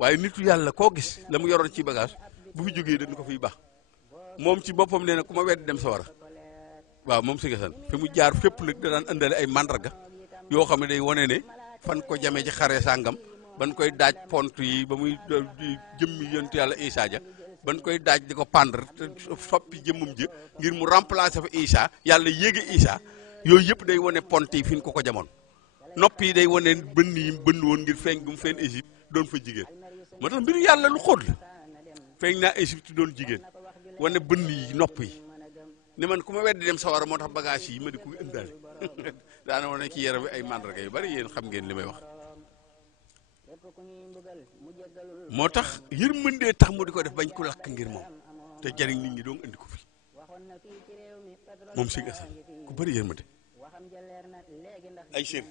waaye nitu yàlla koo gis la mu yoroon ci bagage bu fi jógee dañu ko fiy baax moom ci boppam nee na ku ma wedd dem sa war a waaw moom si gasan fi mu jaar fépp nag da daan andale ay mandarga yoo xam ne day wane ne fan ko jamee ci xare sàngam ban koy daaj pont yi ba muy jëmmi yontu yàlla Isa ja ban koy daaj di ko pendre te soppi jëmmum ji ngir mu remplacer fa Isa yàlla yéege Isa yooyu yëpp day wane pont yi fi ñu ko jamoon nopp yi day wane bënn yi bënn woon ngir feeñ gu mu feeñ Égypte doon fa jigéen moo tax mbiru yàlla lu xóot la feeñ naa Égypte doon jigéen wane bënn yi nopp yi ne man ku ma weddi dem sawara moo tax bagage yi ma di ko indaale daana wane ci yaram bi ay mandarga yu bari yéen xam ngeen li may wax moo tax yërmandee tax mu di ko def bañ ko lakk ngir moom te jariñ nit ñi doon indi ko fi moom Sëñ Asan ku bari yërmande ay seen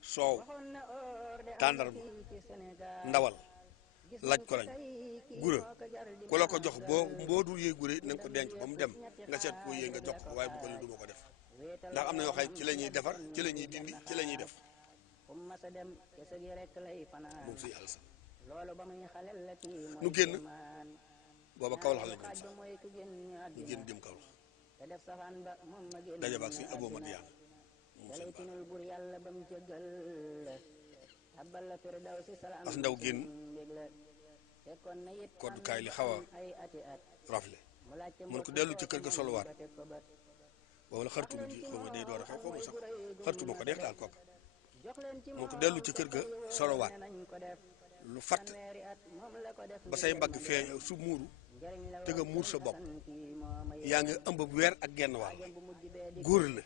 soow tàndarma ndawal laaj ko lañ gura ku la ko jox boo dul yëy gura na nga ko denc ba mu dem nga seet ko yëy nga jox ko waaye bu ko ne du ma ko def ndax am na yoo xam ci la ñuy defar ci la ñuy dindi ci la ñuy def moom Sëñ Alasan nu génn booba Kawlax lañ dem sax ñu génn dem Kawlax daje baag Sëñ Abo Madiyaana moom seen baax as ndaw génn koddukaay li xaw a rafle mun ko dellu ci kër ga soluwaat boobu la xartum ji xaw ma day door a xew xaw ma sax xartuma ko deex daal kooka mun ko dellu ci kër ga soluwaat lu fatt ba say mbagg feeñ su muuru te nga muur sa bopp yaa ngi ëmb weer ak genn wàll góor la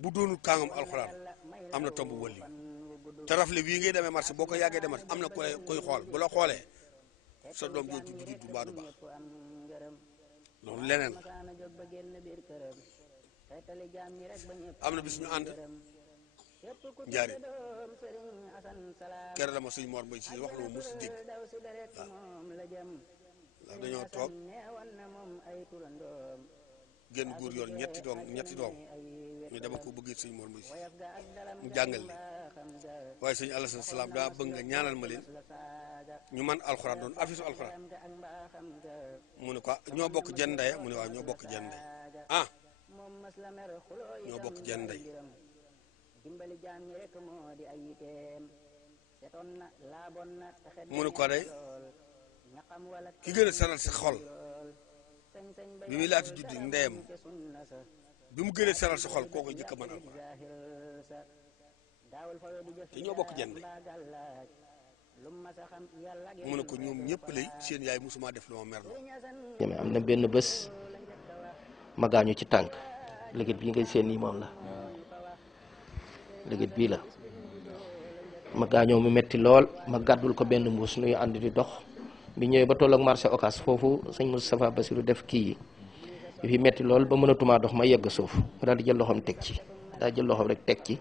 bu doonul kàngam alxuraan am na tomb wàlliw te rafle bii ngay demee marché boo ko yàggee demee am na koy xool bu la xoolee sa doom jooju du juddu mbaa du baax loolu leneen la am na bis ñu ànd njaari kere dama Sëñ Mor Mbay si wax lu ma mos dégg waaw ndax dañoo toog génn góor yoon ñetti doom ñu dama ko bëggee Sëñ Mor Mbay si mu jàngal leen waaye Sëñ Alasan Salaam daa bëgg nga ñaanal ma leen ñu man alxuraan doon afisu alxuraan mu ne ko ñoo bokk jenn ndey mu ne waaw ñoo bokk jenn ndey ah ñoo bokk jenn ndey mu ne ko day ki gën a saral sa xol bi muy laata juddi ndeyam bi mu gën a saral sa xol kooku njëkk a mën alxuraan te ñoo bokk jenn ndey mu ne ko ñoom ñëpp lay seen yaay musuma def lu ma mer loo am na benn bés ma gaañu ci tànk liggéey bii ngay seen nii moom la liggéey bii la ma gaañoo mu metti lool ma gàddul ko benn mbuus nuy ànd di dox bi ñëwee ba toll ak marché Ocass foofu sëñ Moustapha Bassirou def kii yi fi metti lool ba mënatumaa dox ma yegg suuf ma daal di jël loxoom teg ci daal jël loxoom rek tekki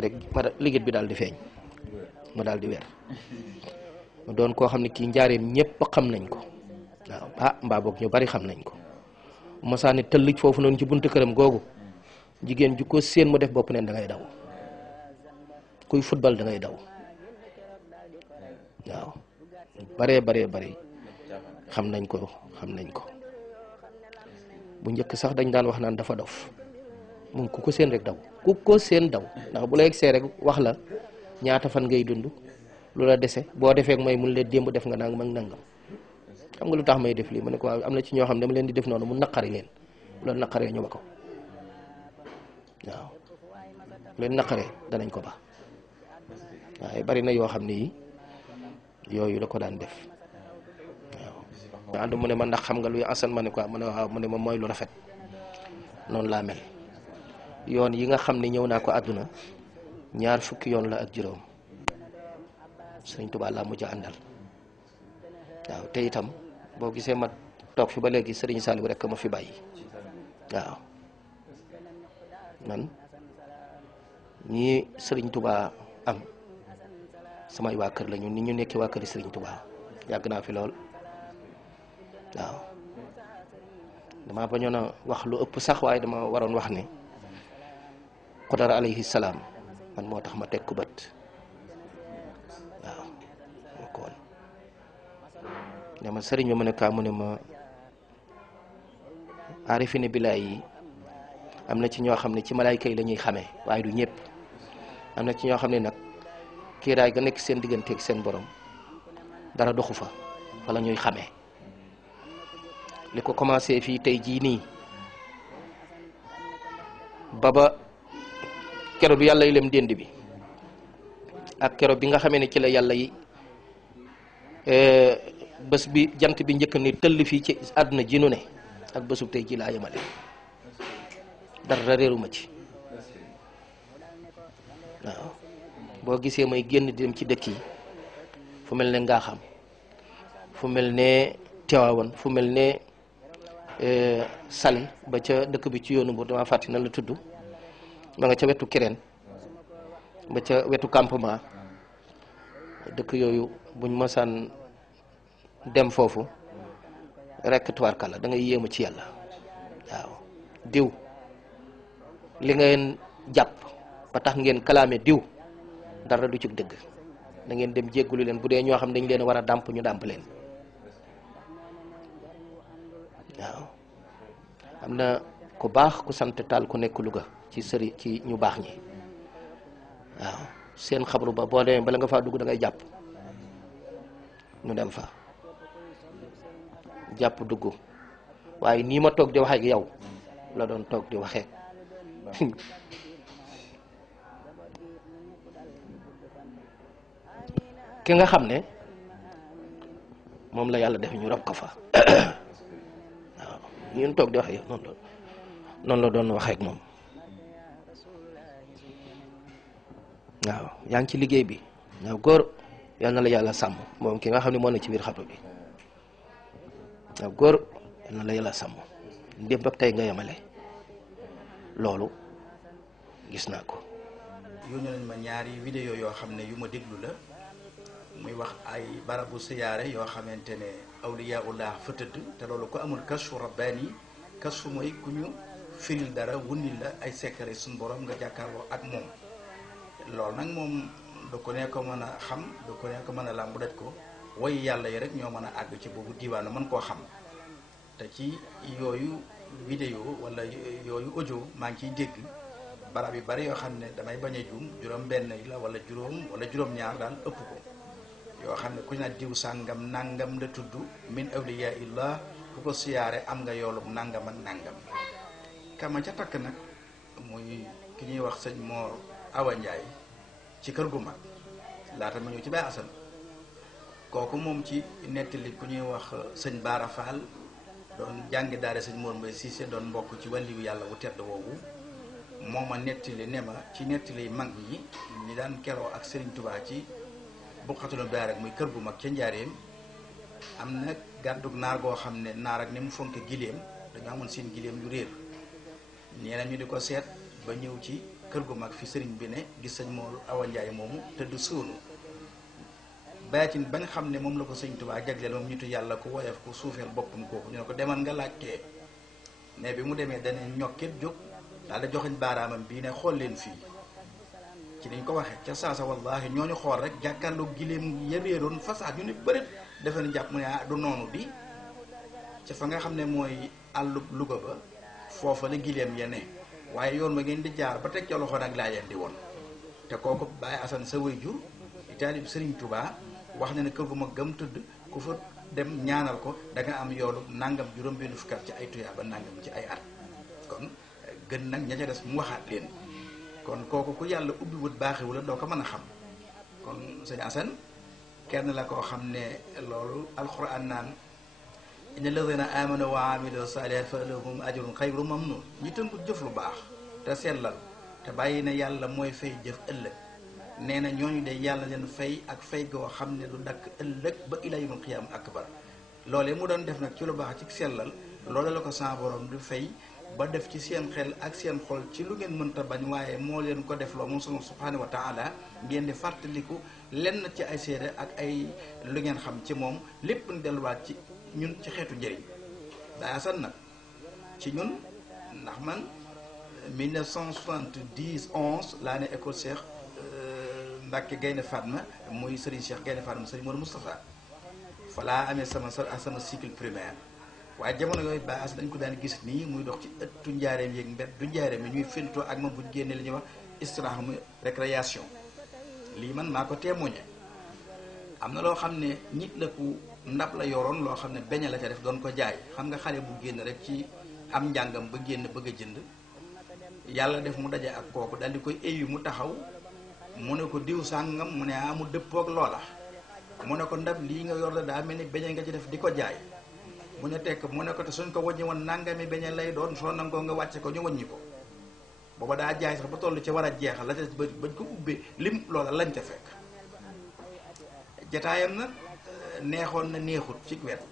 rek ma liggéey bi daal di feeñ ma daal di weer ma doon koo xam ne kii njaareem ñëpp xam nañ ko waaw ah mbaa boog ñu bari xam nañ ko mosaani tëllëj foofu noonu ci buntu këram googu jigéen ju ko séen mu def bopp neen da ngay daw kuy football da ngay daw waaw bare xam nañ ko bu njëkk sax dañ daan wax naan dafa dof moom ku ko séen rek daw ku ko séen daw ndax bu la egsee rek wax la ñaata fan ngay dund lu la dese boo defee ak may mun leen démb def nga nangam ak nangam xam nga lu tax may def lii ma ne ko waaw am na ci ñoo xam ne dama leen di def noonu mu naqari leen bu leen naqaree ñu ba ko waaw leen naqaree danañ ko ba waaye bari na yoo xam ne yi yooyu la ko daan def waaw ànd mu ne ma ndax xam nga luy asan ma ne quoi mu ne waaw mu ne ma mooy lu rafet noonu laa mel yoon yi nga xam ne ñëw naa ko àdduna 20 yoon la ak juróom Sëriñ Tuubaa laa mujj àndal waaw te itam boo gisee ma toog fi ba léegi Sëriñ Saliou rek ma fi bàyyi waaw man ñii Sëriñ Tuubaa am samay waa kër lañu ni ñu nekki waa këri Sëriñ Tuubaa yàgg naa fi lool waaw dama bañoon a wax lu ëpp sax waaye dama waroon wax ne Xudar alayhi salaam man moo tax ma teg ku bët waaw moo ko woon ne ma sëriñ bi mu ne kaa mu ne ma aarifine billaay yi am na ci ñoo xam ne ci malaayka yi la ñuy xamee waaye du ñëpp am na ci ñoo xam ne nag kiiraay ga nekk seen digganteeg seen borom dara doxu fa fa la ñuy xamee li ko commencé fii tey jii nii ba kero bi yàlla yi lem dénd bi ak kero bi nga xamee ne ci la yàlla yi bés bi jant bi njëkk ni tëll fii ci àdduna ji nu ne ak bésub tey ji laa yemale dara réeruma ci waaw boo gisee may génn di dem ci dëkk yi fu mel ne Ngaaxam fu mel ne Tiwaawan fu mel ne Sali ba ca dëkk bi ci yoonu bu dama fàtti na la tudd ma nga ca wetu Kirène ba ca wetu campement dëkk yooyu buñ mosaan dem foofu rekk tubaarkàlla da ngay yéemu ci yàlla waaw diw li ngeen jàpp ba tax ngeen kalaame diw dara du ci dëgg da ngeen dem jéggulu leen bu dee ñoo xam dañ leen war a dàmp ñu dàmp leen waaw am na ku baax ku sant Taal ku nekk Louga ci sëri ci ñu baax ñi waaw seen xabru ba boo demee bala nga faa dugg da ngay jàpp ñu dem fa jàpp dugg waaye nii ma toog di waxee ak yow la doon toog di waxee ki nga xam ne moom la yàlla def ñu rob ko fa waaw ñun toog di waxee yow noonu la doon waxee ak moom waaw yaa ngi ci liggéey bi waaw góor yal na la yàlla sàmm moom ki nga xam ne moo ne ci biir xabru bi waaw góor yal na la yàlla sàmm démb ak tey nga yemale loolu gis naa ko. yónnee nañ ma ñaari vidéo yoo xam ne yu ma déglu la muy wax ay barabu siyaare yoo xamante ne awliyaullah fa tëdd te loolu ko amul kashfu rabbaani kashfu mooy ku ñu firil dara wunnil la ay secret suñu borom nga jàkkaarloo ak moom loolu nag moom du ko ne ko mën a xam du ko ne ko mën a làmb daj ko woy yàlla yi rek ñoo mën a àgg ci boobu diiwaanu mën koo xam te ci yooyu vidéo wala yooyu audio maa ngi ciy dégg barab yu bari yoo xam ne damay bañ a juum juróom benn la wala juróom ñaar daal ëpp ko yoo xam ne ku ñu naan diw sàngam nangam la tudd min awliya illah ku ko siyaare am nga yoolum nangam ak nangam kama ca takk nag muy ki ñuy wax sëñ Mor Awa Ndiaye ci kër gu mag laata ma ñëw ci Baye Assane kooku moom ci nettali ku ñuy wax sëñ Baara Fall doon jàngi daare sëñ Mor Mbaye Cissé doon mbokk ci wàlliwu yàlla wu tedd woowu moo ma nettali ne ma ci nettali mag ñi ñi daan keroo ak Serigne Touba ci buqatulu baar rek muy kër gu mag ca njaareem am na gàddug naar goo xam ne naar ak ni mu fonke gileem dañoo amoon seen gileem yu réer nee na ñu di ko seet ba ñëw ci kër gu mag fi sëriñ bi ne gis sëñ Mor Awa Ndiaye moomu tëdd suunu baatin bañ xam ne moom la ko sëñ Touba jagleel moom ñitu yàlla ku woyof ku suufeel boppam kooku ñu ne ko demal nga laajtee ne bi mu demee dane ñokket jóg daal da joxeñ baaraamam bii ne xool leen fii ci niñ ko waxee ca saasa wallahi ñooñu xool rek jàkkaarloo gileem ya réeroon façade yu ne bërit defe na jàpp mu ne du noonu di ca fa nga xam ne mooy àllub Louga ba foofa la gileem ya ne waaye yoon ma ngeen di jaar ba teg ca loxo nag laa leen di woon te kooku Baye Assane sa waajur di taalib Serigne Touba wax na ne kër gu ma gëm tëdd ku fa dem ñaanal ko da nga am yoolu nangam juróom benn fukkat ci ay tuyaa ba nangam ci ay at kon gën nag ña ca des mu waxaat leen kon kooku ku yàlla ubbi wut baaxewu la doo ko mën a xam kon sëñ Assane kenn la koo xam ne loolu alquran naan inna alladina amanu wa amilu salihat fa lahum ajrun xayru mamnun ñi tënku jëf lu baax te sellal te bàyyi na yàlla mooy fay jëf ëllëg nee na ñooñu de yàlla leen fay ak fay goo xam ne du dakk ëllëg ba ila yawmil qiyaam akbar loolee mu doon def nag ci lu baax ci sellal loolu la ko sa borom du fay ba def ci seen xel ak seen xol ci lu ngeen mënta bañ waaye moo leen ko def loo moom sunu subhanahu wa taala ngeen di fàttaliku lenn ci ay seede ak ay lu ngeen xam ci moom lépp ñu delluwaat ci ñun ci xeetu njëriñ Baye Assane nag ci ñun ndax man 1970 11 laa ne école Cheikh Mbacke Gaynde Fatma muy Serigne Cheikh Gaynde Fatma Serigne Modou Moustapha fa laa amee sama cycle primaire waaye jamono yooyu baas dañ ko daan gis nii muy dox ci ëttu njaareem yeeg mbedd du njaareem yi ñuy fentoo ak moom bu ñu génnee li ñuy wax istiraaha muy récréation lii man maa ko témoigné am na loo xam ne nit la ku ndab la yoroon loo xam ne beñe la ca def doon ko jaay xam nga xale bu génn rek ci am njàngam ba génn bëgg a jënd yàlla def mu daje ak kooku daal di koy éyu mu taxaw mu ne ko diw sàngam mu ne mu dëppoog loola mu ne ko ndab lii nga yor la daa mel ni beñe nga ci def di ko jaay mu ne tekk mu ne ko te suñ ko wàññi woon nangami beñe lay doon soo nangoo nga wàcce ko ñu wàññi ko booba daa jaay sax ba toll ci war a jeexal la ca bañ ko ubbee lim loola lañ ca fekk jataayam nag neexoon na neexut ci wet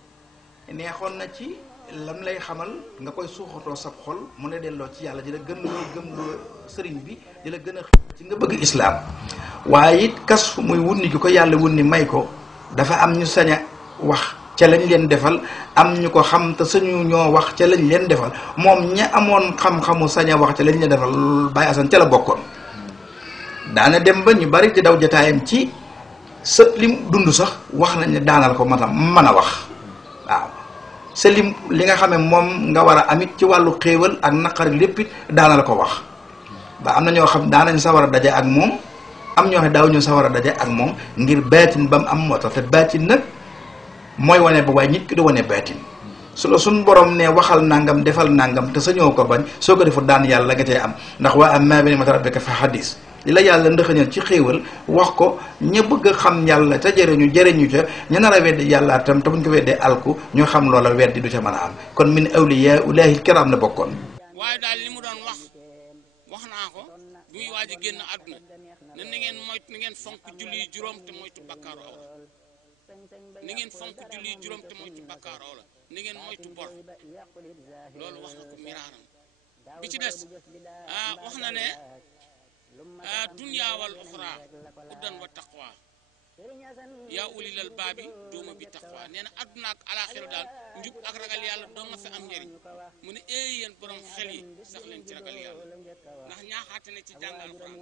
neexoon na ci lam lay xamal nga koy suuxatoo sab xol mu ne delloo ci yàlla di la gën loo gëm loo sëriñ bi di la gën a ci nga bëgg islaam waaye it kas muy wunni gi ko yàlla wunni may ko dafa am ñu sañ a wax ca lañ leen defal am ñu ko xam te sañu ñoo wax ca lañ leen defal moom ña amoon xam-xamu sañ a wax ca lañ leen defal Baye Assane ca la bokkoon daana dem ba ñu bari di daw jataayam ci sa lim dund sax wax nañ ne daanal ko mën a wax waaw sa lim li nga xam ne moom nga war a amit ci wàllu xéewal ak naqar lépp it daanal ko wax ba am na ñoo xam daanañ sa war a daje ak moom am ñoo xam daaw ñu sa war a daje ak moom ngir baatin ba mu am moo tax te baatin nag mooy wane ba waaye nit ki du wane baatin su la suñ borom ne waxal nangam defal nangam te sañoo ko bañ soo ko defu daan yàlla nga tey am ndax waa ammaa bi ni'mati rabbika fa hadis li la yàlla ndëxañal ci xéewal wax ko ña bëgg a xam yàlla te jëriñu ca ñu nar a weddi yàlla tam te buñ ko weddee alku ñu xam loola weddi du ca mën a am kon min awliyaa ulaahi kiram la bokkoon. waaye daal li mu doon wax naa ko bi muy waaj a génn àdduna ne na ngeen moytu na ngeen fonk julli juróom te moytu bakkaaru awra na ngeen fonk julli juróom te moytu bakkaaru awra na ngeen moytu bor loolu wax na ko miraaram bi ci des wax na ne dunya wal uxra uddan wa taqwa yaa ulilal baabi duuma bi taqwa nee na adduna ak alaxira daal njub ak ragal yàlla doo nga fi am njëriñ mu ne yéen borom xel yi sax leen ci ragal yàlla ndax ñaaxaate ne ci jàng alxuraan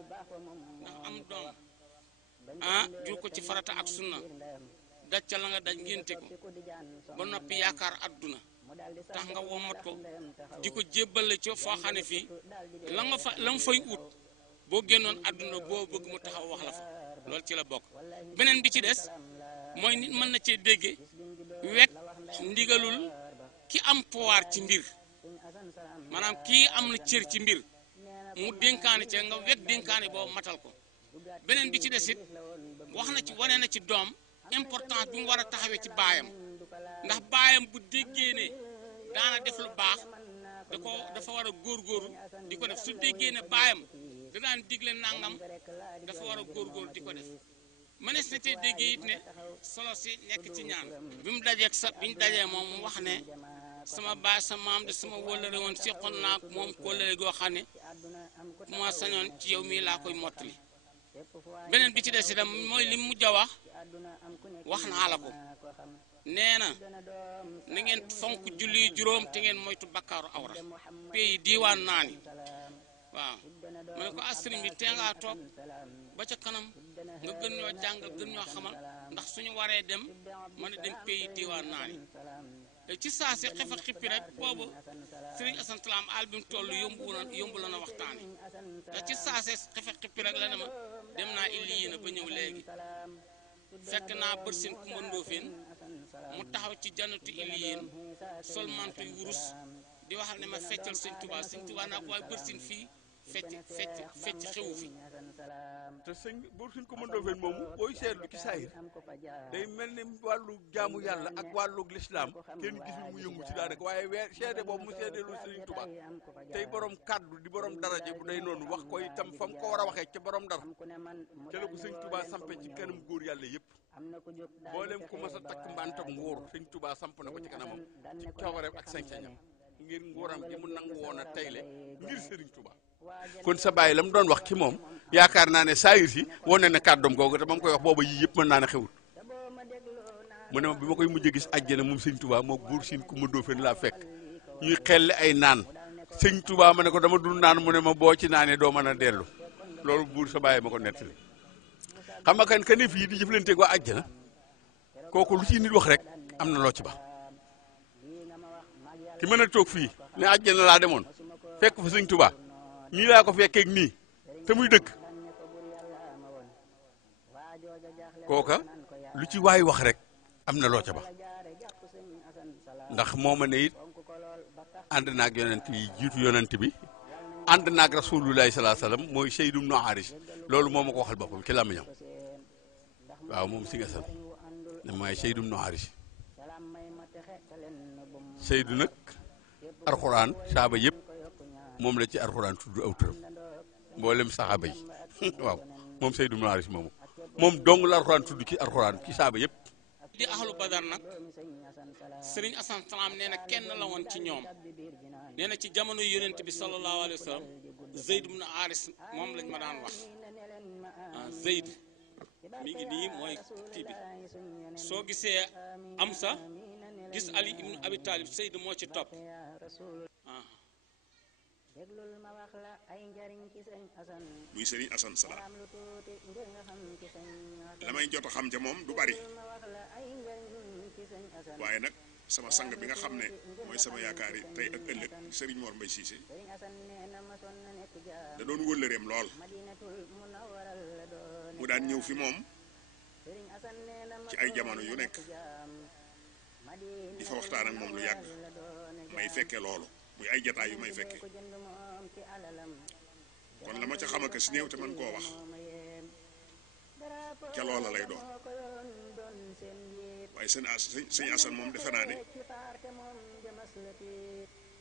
ndax am doom jur ko ci farata ak sunna daj ca la nga daj ngénte ko ba noppi yaakaar adduna tax nga womat ko di ko jébbal la ci foo xam ne fii la nga fay ut boo génnoon àdduna boo bëgg mu taxaw wax la fa loolu ci la bokk beneen bi ci des mooy nit mën na cee dégge wekk ndigalul ki am pouvoir ci mbir maanaam kii am na cër ci mbir mu dénkaane ca nga wekk dénkaane boobu matal ko beneen bi ci des it wax na ci wane na ci doom importance bi mu war a taxawee ci baayam ndax baayam bu déggee ne daana def lu baax dafa war a góorgóorlu di ko def su déggee ne baayam da daan digle nangam dafa war a góorgóorlu di ko def mënees na tey déggee it ne solo si nekk ci ñaan bi mu dajeeg bi ñu dajee moom mu wax ne sama baay sa maam de sama wóllëre woon seqoon naa moom kóllëre goo xam ne bu ma sañoon ci yow mii laa koy mottali beneen bi ci des itam mooy li mujj a wax naa la ko nee na na ngeen fonk julli juróom te ngeen moytu bakkaaru awra pays diiwaan naa ni waaw ma ne ko sëriñ bi tee ngaa toog ba ca kanam nga gën ñoo jàngal gën ñoo xamal ndax suñu waree dem mën a dem pays diiwaan naa ni ci saa si xef a xippi rek boobu sëriñ Assane Salam al bi mu toll yombu la na waxtaane te ci saa si xef a xippi rek la ne ma dem naa illi yi na ba ñëw léegi fekk naa bërsin Kumba Ndóofeen mu taxaw ci jannatu illi yéen sol mantu wurus di waxal ne ma feccal sëñ Tuubaa naa ko waaye bërsin fii fecc xewu fi te sëñ Kumba Ndóofeen moomu booy seetlu ci saayir day mel ni wàllu jaamu yàlla ak wàllu lislaam kenn gisul mu yëngu ci daanaka waaye seede boobu mu seede lu sëriñ Tuubaa tey borom kàddu di borom daraje bu day noonu wax ko itam fa mu ko war a waxee ca borom dara ca la ko sëñ Tuubaa sampe ci kanam góor yàlla yëpp mboolem ku mas a takk mbantam nguur sëñ Tuubaa samp na ko ci kanamam ci coobareem ak sañ-sañam ngir nguuram gi mu nangu woon a tayle ngir sëriñ Tuubaa kon sa bàyyi la mu doon wax ci moom yaakaar naa ne saayir si wane na kàddoom googu te ba mu koy wax booba yii yëpp mën naa ne xewul mu ne ma bi ma koy mujj gis àjjana moom sëñ Tuubaa moo buur siin Kumba Ndóofeen laa fekk ñuy xelli ay naan sëñ Tuubaa ma ne ko dama dul naan mu ne ma boo ci naanee doo mën a dellu loolu buur sa bàyyi ma ko nettali xam nga kan ne fii di jëflanteeg waa àjjana kooku lu ci nit wax rek am na loo ci ba ki mën a toog fii ne àjjana laa demoon fekk fa sëñ Tuubaa nii laa ko fekkeeg nii te muy dëkk kooka lu ci waay wax rek am na loo ca ba ndax moo ma ne it ànd naag yonent yi jiitu yonent bi ànd naag rasulullahi salaa salaam mooy Seydou ibnu Haris loolu moo ma ko waxal boppam ci làmmiñam waaw moom si nga san ne mooy Seydou ibnu Haris Seydou nag alxuraan saaba yëpp moom la ci alxuraan tudd aw turam mboolem saxaaba yi waaw moom Seydou ibnu Haris moomu moom dong la alxuraan tudd ci alxuraan ci saaba yëpp. di ahlu badar nag Serigne Assane Salam nee na kenn la woon ci ñoom nee na ci jamono yonent bi sallallahu alayhi wa sallam Zeyd ibn Haris moom lañ ma daan wax Zeyd mi ngi nii mooy kii bi soo gisee Amsa gis Ali ibn Abi Talib Zeyd moo ci topp muy Serigne Assane Salam la may jot a xam ca moom du bari waaye nag sama sang bi nga xam ne mooy sama yaakaari tey ak ëllëg Serigne Mor Mbaye Cissé da doon wëllëreem lool mu daan ñëw fi moom ci ay jamono yu nekk di fa waxtaan ak moom lu yàgg may fekke loolu muy ay jataay yu may fekke kon la ma ca xam ak si néew te man koo wax ca loola lay doon waaye sëñ Assane moom defe naa ne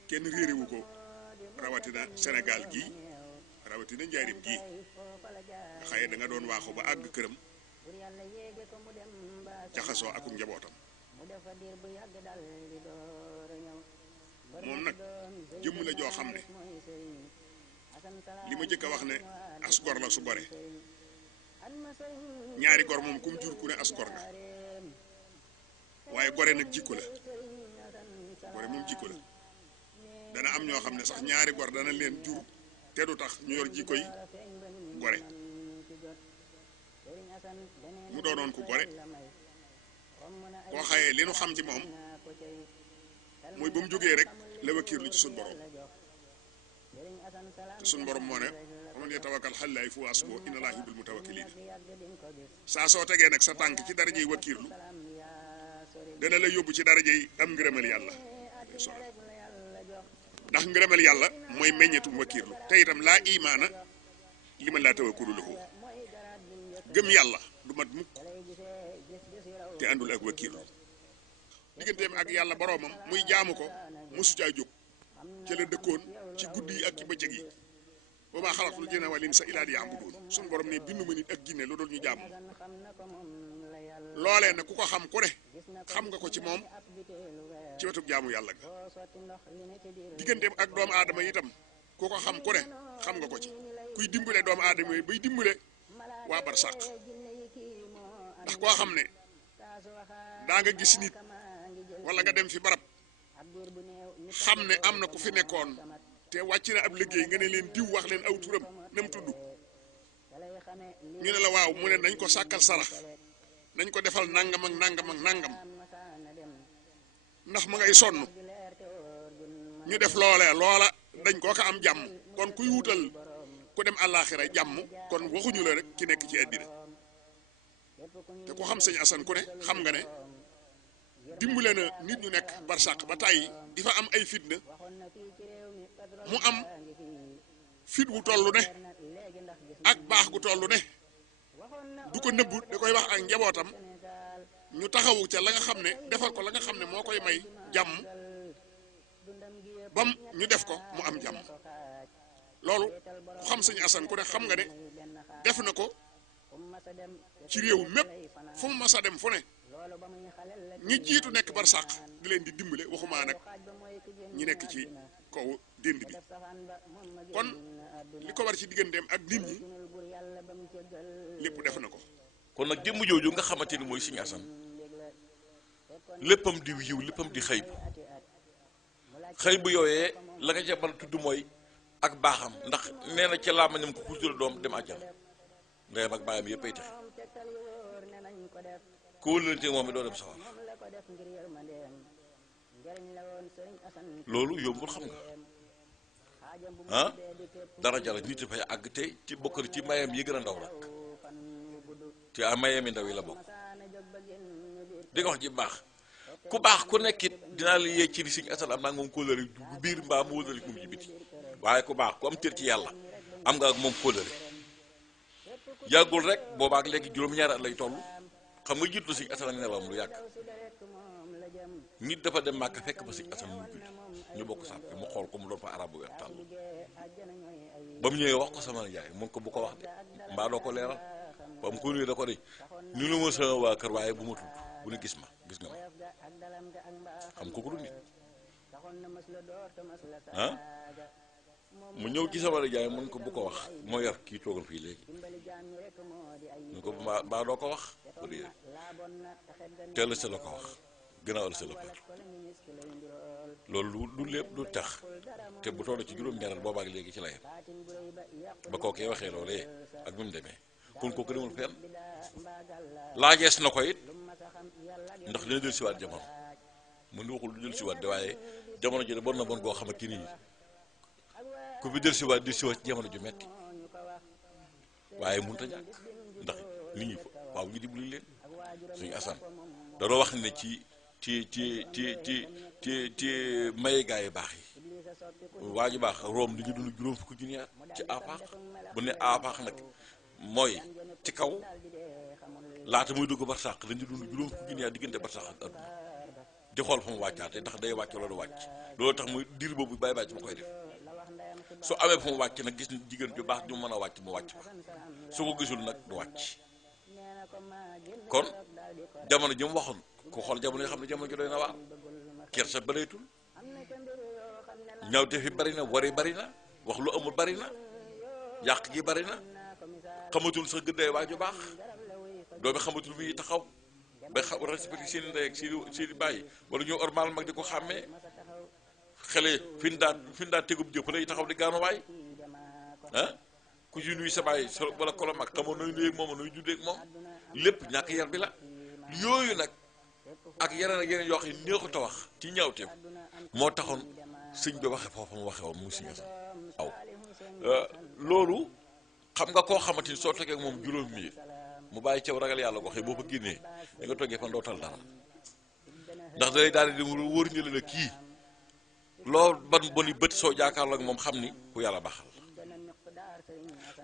kenn réeréwu ko rawatina Sénégal gii rawatina njaarim gii nga xaye da nga doon waaxu ba àgg këram jaxasoo ak njabootam moom nag jëmm la joo xam ne li ma jëkk a wax ne as gor la su gore ñaari gor moom kum jur ku ne as gor nga waaye gore nag jikko la gore moom jikko la dana am ñoo xam ne sax ñaari gor dana leen jur te du tax ñu yor jikko yi gore mu doonoon ku gore koo xayee li nu xam ci moom mooy ba mu jógee rek la wakiirlu ci suñ borom te suñ borom moo ne man yatawakkal alallaahi fa huwa hasbuh inna llaaha yuhibbul mutawakkiliin saa soo tegee nag sa tànk ci darajey wakiirlu dana la yóbbu ci darajey am ngërëmal yàlla ndax ngërëmal yàlla mooy meññetum wakiirlu te itam laa imaana liman laa tawakkula lahu gëm yàlla du mat mukk te àndul ak wakiirlu digganteem ak yàlla boroomam muy jaamu ko mosu caa jóg ca la dëkkoon ci guddi yi ak ci bëccëg yi wa maa xalaqtul jinna wal insa illaa liya'buduun suñu borom ne bindu ma nit ak jinne lu dul ñu jaamu loolee nag ku ko xam ku ne xam nga ko ci moom ci wetu jaamu yàlla ga digganteem ak doomu aadama itam ku ko xam ku ne xam nga ko ci kuy dimbale doomu aadama yi bay dimbale waa barsàq ndax koo xam ne daa nga gis nit wala nga dem fi barab xam ne am na ku fi nekkoon te wàcc na ab liggéey nga ne leen diw wax leen aw turam na mu tudd ñu ne la waaw mu ne nañ ko sàkkal sarax nañ ko defal nangam ak nangam ak nangam ndax ma ngay sonn ñu def loola dañ koo ko am jàmm kon kuy wutal ku dem àllaaxira jàmm kon waxuñu la rek ki nekk ci àddina te ku xam sëñ Assane ku ne xam nga ne dimbale na nit ñu nekk barsàq ba tàyyi di fa am ay fitna mu am fit wu tollu ne ak baax gu tollu ne du ko nëbbu da koy wax ak njabootam ñu taxawu ca la nga xam ne defal ko la nga xam ne moo koy may jàmm bam ñu def ko mu am jàmm loolu ku xam sëñ Assane ku ne xam nga ne def na ko ci réew mépp fu mu mas a dem fu ne ñi jiitu nekk barsàq di leen di dimbale waxumaa nag ñi nekk ci kaw dénd bi kon li ko war ci digganteem ak nit ñi lépp def na ko. kon nag jëmm jooju nga xamante ni mooy sëñ Assane léppam di yiw léppam di xëy bu yooyee la nga jabal tudd mooy ak baaxam ndax nee na ca làmmiñam ko ku tudd doom dem àjjana ndeyam ak baayam yëpp ay taxe ku wëlante moom mi doo dem sawar loolu yombul xam nga ah dara jàll nit dafay àgg te ci bokk ci mayam yi gën a ndaw nag ci mayam yi ndaw yi la bokk di nga wax ji baax ku nekkit dinaa la yee ci li Sëñ Asan am naa moom kóllëre bu biir mbaa mu wëlali moom ci biti waaye ku baax ku am cër ci yàlla am nga ak moom kóllëre yàggul rek boobaak léegi juróom-ñaari at lay toll xam nga jiitu la Sëñ Asan ak nelawam lu yàgg nit dafa dem Màkka fekk ba Sëñ Asan muy julli ñu bokk sàppe mu xool ko mu doon fa arab bu weex tàll ba mu ñëwee wax ko sama nijaay mun ko bu ko wax de mbaa doo ko leeral ba mu ko nuyu da ko de ñu lu ma sama waa kër waaye bu ma tudd bu ne gis nga ma xam ko du nit ah mu ñëw ci sama nijaay mun ko bu ko wax moo yor kii toogal fii léegi mun ko mbaa doo ko wax ko di teel sa la ko wax gënaaw la sa la par loolu du lépp du tax te bu toll ci juróom-ñaar boobaak léegi ci la yem ba kookee waxee loolee ak bi mu demee kon kooku demul fenn laajees na ko it ndax dina jël siwaat jamono mu ni waxul du jël siwaat de waaye jamono ji de bon na bon goo xam ne kii nii ku fi jël siwaat di siwaat ci jamono ju metti waaye mënut a ñàkk ndax nit ñi waaw ñu dimbali leen Sëñ Asan danoo wax ne ci maye gaa yi baax yi waa ju baax Room li ñu dund juróom fukki junni at ci afaax bu ne afaax nag mooy ci kaw laata muy dugg barsàq dañu dund juróom fukki junni at diggante barsàq ak adduna di xool fa mu wàccaate ndax day wàcc loolu wàcc loolu tax muy diir boobu bàyyi bàyyi ci ma koy def su amee fa mu wàcc nag gis jigéen ju baax ñu mën a wàcc mu wàcc fa su ko gisul nag du wàcc kon jamono ji mu waxoon ku xool jamono yoo xam ne jamono ji doy na waar kersa bareetul ñaawte fi bari na wari bari na wax lu amul bari na yàq gi bari na xamatul sax gëddaay waa ju baax doomi xamatul muy taxaw ba xam respecté seen ndey ak seen bàyyi wala ñu ormal mag di ko xàmmee xale fi ñu daan tegub jëpp lay taxaw di gaanuwaay ah ku ci nuyu sa bàyyi wala kolo mag xamoo nooy nuyu ak moom nooy juddee ak moom lépp ñàkk yar bi la yooyu nag ak yeneen yoo xam ne neexut a wax ci ñaawteef moo taxoon sëñ bi waxe foofu mu waxe woon mu Sëñ Asan aw loolu xam nga koo xamante ni soo toggee ak moom juróom mi mu bàyyi caw ragal yàlla ko xëy boo fa génnee da nga toggee fan doo tal dara ndax day daal di wóor ñu la kii loo boni bët soo jaakaarloo ak moom xam ni ku yàlla baaxal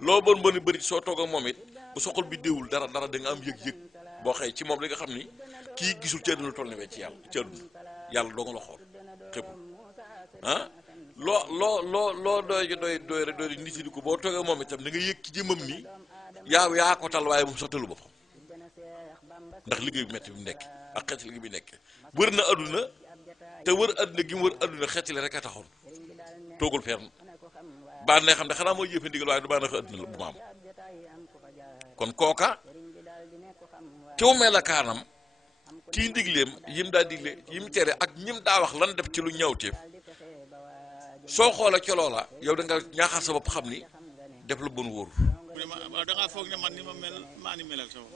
loo boni bëri soo toog ak moom it bu soxal bi déewul dara da nga am yëg-yëg boo xëy ci moom li nga xam ni kii gisul ci àdduna toll ne ci yàlla ci àdduna yàlla doo nga la xool xëppul ah loo doy nit yi di ko boo toogee moom itam da nga yëg ci jëmmam ni yaa ko tal waaye moom sax talu boppam ndax liggéey bu metti bi mu nekk ak xeeti liggéey bi nekk wër na àdduna te wër àdduna gi mu wër àdduna xeeti la rek a taxoon toogul fenn baan ne xam ne xanaa mooy jëfe ndigal waaye du baa neex àdduna bu ma am kon kooka tew mee la kaanam ci ndigleem yim daa digle yim tere ak ñim daa wax lan def ci lu ñawteef soo xoola ci loola yow da nga ñaaxal sa bopp xam ni def lu bon wóoru da ngaa foog ne man ni ma mel maa ni melal sa bopp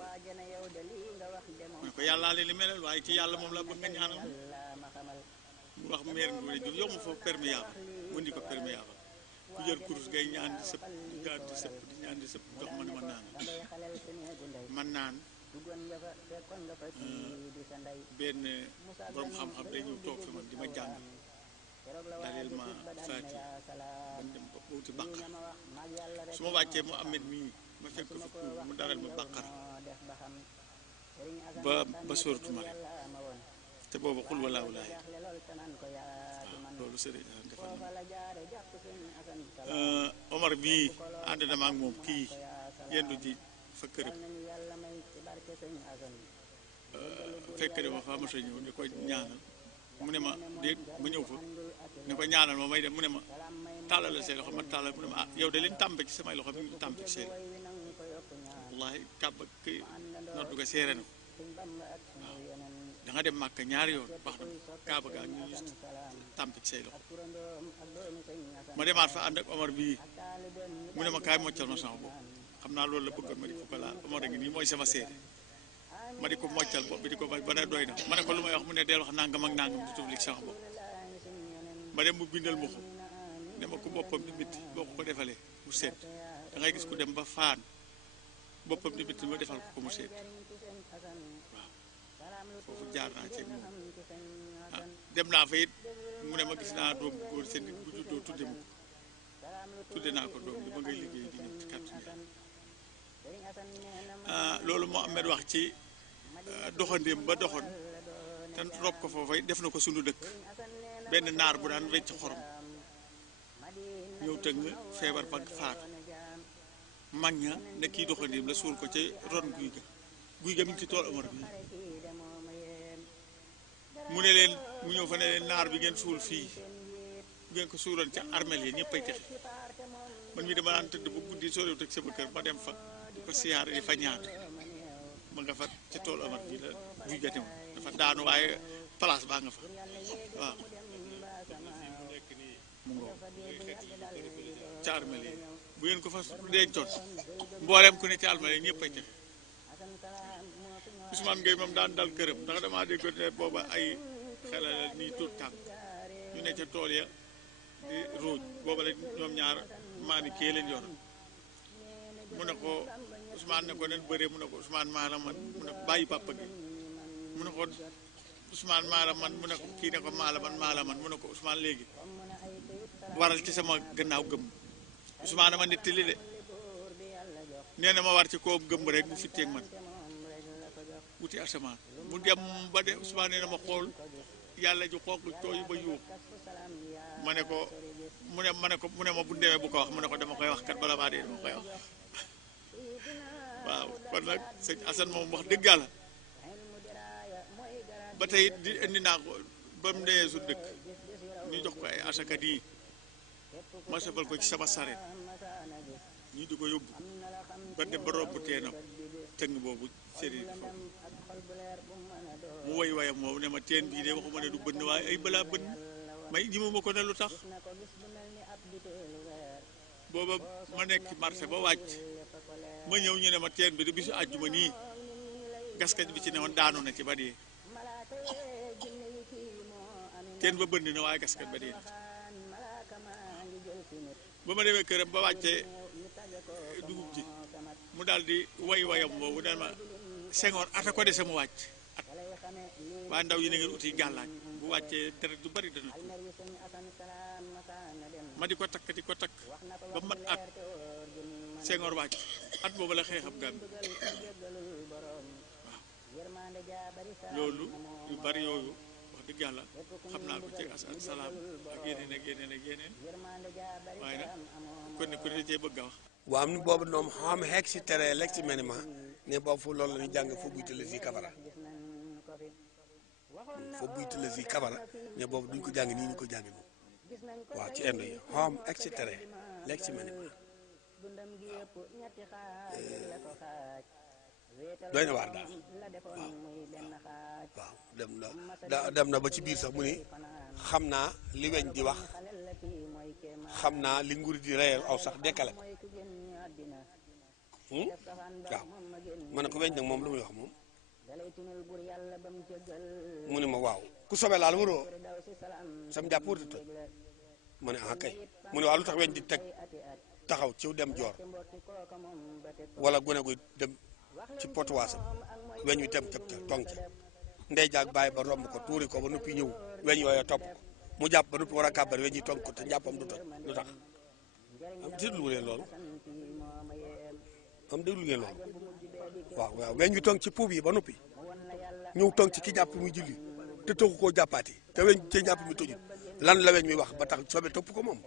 mu ne ko yàllaa leen li melal waaye ci yàlla moom la bëgg nga ñaanal mu wax meer Ngoné Diouf yow mu foofu perméable mu indi ko perméable ku jël kurus ngay ñaan di sëpp di ñaan di sëpp jox ma ne man naan benn borom xam-xam day ñëw toog fi man di ma jàng daleel ma faati bañ dem ba wuti bàqar su ma wàccee mu amet mii ma fekk fa kuur mu daleel ma bàqar ba sóoratu Mariam te booba xul walaaw laay waaw loolu sëriñ defal na Omar bii ànd na ma ak moom kii yendu ji fa këram fekk de ma fa ma sa ñëw di ko ñaanal mu ne ma déet ma ñëw fa ne ko ñaanal ma may dem mu ne ma tàllal la say loxo ma tàllal mu ne ma ah yow de liñ tàmpe ci samay loxo mi ngi tàmpe ci seen wallahi kàbb ki noddu ga seere na ko waaw da nga dem màkk ñaari yoon wax na kaaba gaa ngi ñu tàmpe ci say loxo ma demaat fa ànd ak Omar bii mu ne ma kaay moccal ma sama bopp xam naa loolu la bëggoon ma di ko ko laal Omar a ngi nii mooy sama seede ma di ko moccal bopp bi di ko ba ne doy na ma ne ko lu may wax mu ne del wax nangam ak nangam di tuflik sama bopp ma dem mu bindal ma ko ne ma ko boppam di bitti boo ko defalee mu seet da ngay gis ku dem ba faan boppam di bitti ma defal ko mu seet waaw foofu jaar naa ci moom dem naa fa it mu ne ma gis naa doom bu góor seen nit bu juddoo tudde ma ko tudde naa ko doom bi ma ngay liggéey di ñëw ci kàttan loolu moo Ahmed wax ci doxandéem ba doxoon te rob ko foofa def na ko sunu dëkk benn naar bu daan wecc xorom ñëw tëng feebar ba faatu mag ña ne kii doxandéem la suul ko ca ron guy ga mi ngi ci tool Omar bi mu ne leen mu ñëw fa ne leen naar bi ngeen suul fii bu ngeen ko suuloon ca armel yi ñëpp ay texe man mi dama daan tëdd ba guddi soriwut ak sama kër ma dem fa di ko siyaar di fa ñaan ma nga fa ca tool Omar bi la guy ga teew dafa daanu waaye place baa nga fa waaw mu ngoo ca armel yi bu ngeen ko fa dencoon mboolem ku ne ca armel yi ñëpp ay texe Ousmane Gueye moom daan dal këram ndax damaa dégg ne booba ay xelal nii tuut tànk ñu ne ca tool ya di ruuj booba la ñoom ñaar maami kee leen yor mu ne ko Ousmane ne ko nen bëree mu ne ko Ousmane maala man mu ne ko bàyyi papa gi mu ne ko Ousmane maala man mu ne ko kii ne ko maala man mu ne ko Ousmane léegi waral ci sama gannaaw gëmm Ousmane ma nettali de nee na ma war ci koo gëmm rek mu fitteeg man wuti asamaan mu dem ba de Ousmane nee na ma xool yàlla ji xooq tooyu ba yuux ma ne ko mu ne ma bu demee bu ko wax mu ne ko dama koy wax kat bala maa dee dama koy wax waaw kon nag sëñ Assane moom wax dëgg yàlla ba tey di indi naa ko ba mu dee su dëkk ñu jox ko ay asaka yi ma sabal ko ci sama sareet ñu di ko yóbbu ba dem ba romb teenam tëng boobu sëriñ foofu mu woy wayam moomu ne ma teen bii de waxuma ne du bënn waaye ay balaa bënn may ñimuma ko ne lu tax booba ma nekk marché ba wàcc ma ñëw ñu ne ma teen bi de bisu àjjuma nii gaskat bi ci ne woon daanu na ci ba dee teen ba bënn na waaye gaskat ba dee na ba ma demee këram ba wàccee dugub ji mu daal di way wayam boobu ne ma Senghor ata ko dese mu wàcc at waa ndaw yi na ngeen uti gàllaaj bu wàccee deret du bari dana tuur ma di ko takk ba mat at Senghor wàcc at boobu la xeexam Gàmbi waaw loolu yu bari yooyu wax dëgg yàlla xam naa ko ci Assane Salam ak yeneen waaye nag kon ne ku ne cee bëgg a wax waaw ni boobu noom xam xeeg si tere lekk si meniment ne boobu fu loolu la ñu jàng fo buytale si kabara fo buytale si kabara ne boobu duñ ko jàng nii ñu ko jàng nii waaw ci indo yi xam xeeg si tere lekk si meniment doy na waar daal waaw dem na ba ci biir sax mu ni xam naa li weñ di wax xam naa li nguur di reyal aw sax dekkale ko waaw ma ne ko weñ nag moom lu muy wax moom mu ne ma waaw ku sobe laal waroo sam jàpp wër di toj ma ne ah kay mu ne waaw lu tax weñ di teg taxaw ci dem joor wala gone guy dem ci potuwaasam weñ wi tem ca tong ca ndey jaag bàyyi ba romb ko tuuri ko ba noppi ñëw weñ yooyu topp mu jàpp ba noppi war a kàbbar weñ yi tong ko te njàppam du toj lu tax am déglu ngeen loolu waaw weñ wi tong ci puub yi ba noppi ñëw tong ci ki jàpp muy julli te tëggu koo jàppaati te weñ ci njàpp mi tojul lan la weñ mi wax ba tax sobe topp ko moom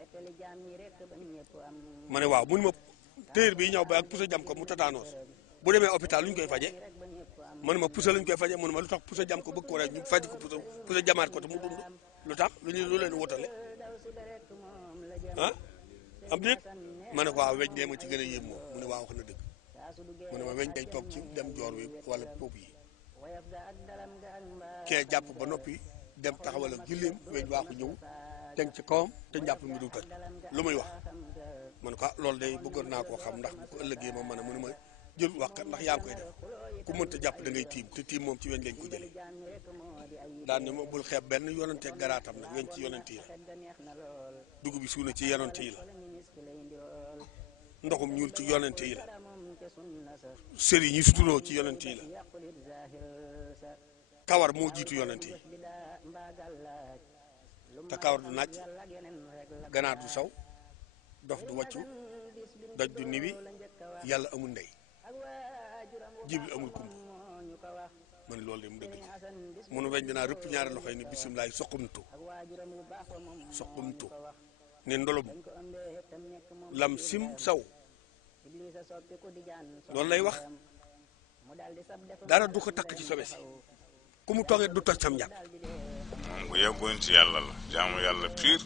ma ne waaw mun ma téer bi ñëw ba ak pusa jam ko mu tataanoos bu demee hôpital lu ñu koy faje mu ne ma pusa lañ koy faje mu ne ma lu tax pusa jam ko bëgg ko rek ñu faj ko pusa jamaat ko te mu dund lu tax lu leen wutale ah am déet ma ne ko waaw weñ dee ma ci gën a yéem moom mu ne waaw wax na dëgg mu ne ma weñ day toog ci dem joor wi wala pop yi kee jàpp ba noppi dem taxawal ak julleem weñ waaxu ñëw teg ci kawam te njàpp mi du toj lu muy wax ma ne ko loolu day bëggoon naa koo xam ndax bu ko ëllëgee ma mën a mu ne ma jël wax ndax yaa ngi koy def ku mënta jàpp da ngay tiim te tiim moom ci weñ lañ ko jëlee daan ne ma bul xeeb benn yonante garaatam nag weñ ci yonante yi la dugub bi suuna ci yonante yi la ndoxum ñuul ci yonante yi la sëriñ yi suturoo ci yonante yi la kawar moo jiitu yonante yi te kawar du naaj ganaar du saw dof du wàccu doj du niwi yàlla amul ndey jibril amul kumb man loolu de mu dëgg la munu weñ dinaa rëpp ñaari loxo yi ni bisimilaay soqumtu ne ndolom lam sim saw loolu lay wax dara du ko takk ci sobe si ku mu toogee du toj sam njàpp moom ku yeggoon ci yàlla la jaamu yàlla piir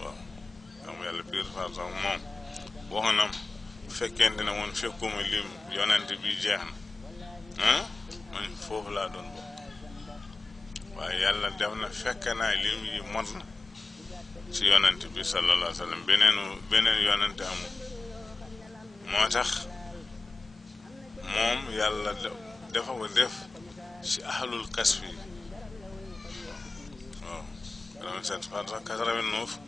waaw jaamu yàlla piir parce que moom waxanam fekkente ne woon fekkuma lim yonent bi jeex na man foofu laa doon bokk waaye yàlla def na fekk naa lim yi mot na ci yonent bi sallallahu alayhi wa sallam beneen yonent amul moo tax moom yàlla dafa ko def ci ahlul kasfi waaw 87 parce que 89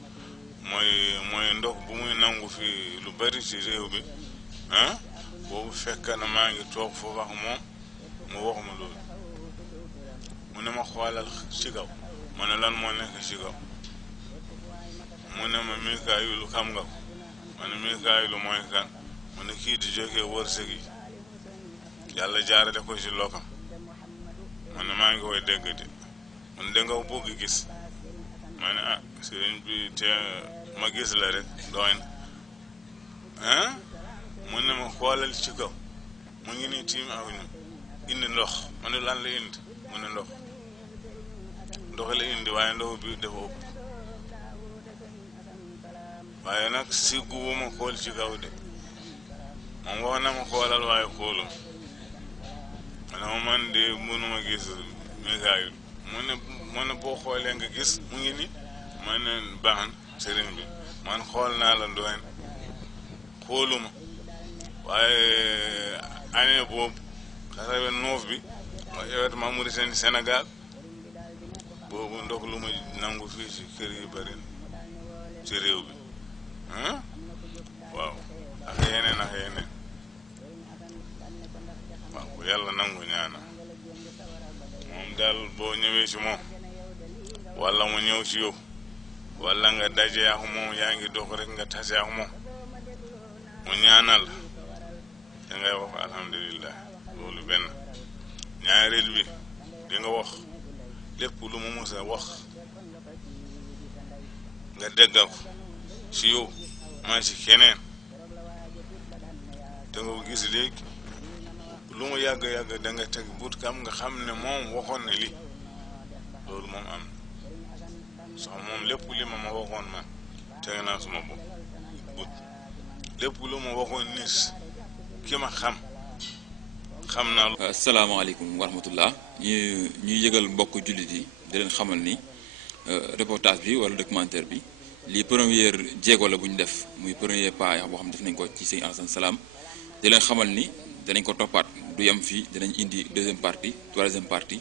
mooy ndox bu muy nangu fi lu bari ci réew bi boobu fekk na maa ngi toog foofu ak moom mu wax ma loolu mu ne ma xoolal ci kaw ma ne lan moo nekk ci kaw mu ne ma Mikaayilu xam nga ko ma ne Mikaayilu mooy kan mu ne kii di jógee wërsëg yi yàlla jaarale ko ci lokam ma ne maa ngi koy dégg de man da nga bëgg gis ma ne sëriñ bi te ma gis la rek doy na mu ne ma xoolal ci kaw mu ngi nii tiim ak ñu indi ndox ma ne lan la indi mu ne ndox la indi waaye ndox bi dafa ëpp waaye nag si guubuma xool ci kaw de moom wax na ma xoolal waaye xoolum ma ne ma man de mënuma gis Mikaayil mu ne boo xoolee nga gis mu ngi ni ma ne baax na sëriñ bi man xool naa la doyen xooluma waaye année boobu 89 bi mooy événement Mauritanie Sénégal boobu ndox lu ma nangu fii ci kër yi bëri ci réew bi waaw ak yeneen waaw bu yàlla nangu ñaana moom daal boo ñëwee ci moom walla mu ñëw ci yow walla nga daje ak moom yaa ngi dox rek nga tase ak moom mu ñaanal da ngay wax alhamdulillah loolu benn ñaareel bi di nga wax lépp lu mu mës a wax nga dégg ko ci yow maa ci keneen da nga ko gis léegi lu mu yàgg da nga teg but kam nga xam ne moom waxoon ne li loolu moom am sax moom lépp li ma waxoon man teg naa suma bopp but lépp lu ma waxoon nit ki ma xam naa lu. asalaamaaleykum wa rahmatullah ñuy yëgal mbokk jullit yi di leen xamal ni reportage bi wala documentaire bi lii première jéego la bu ñu def muy premier pas boo xam def nañ ko ci Sëñ Alassane Salam di leen xamal ni danañ ko toppaat du yem fii dinañ indi deuxième partie troisième partie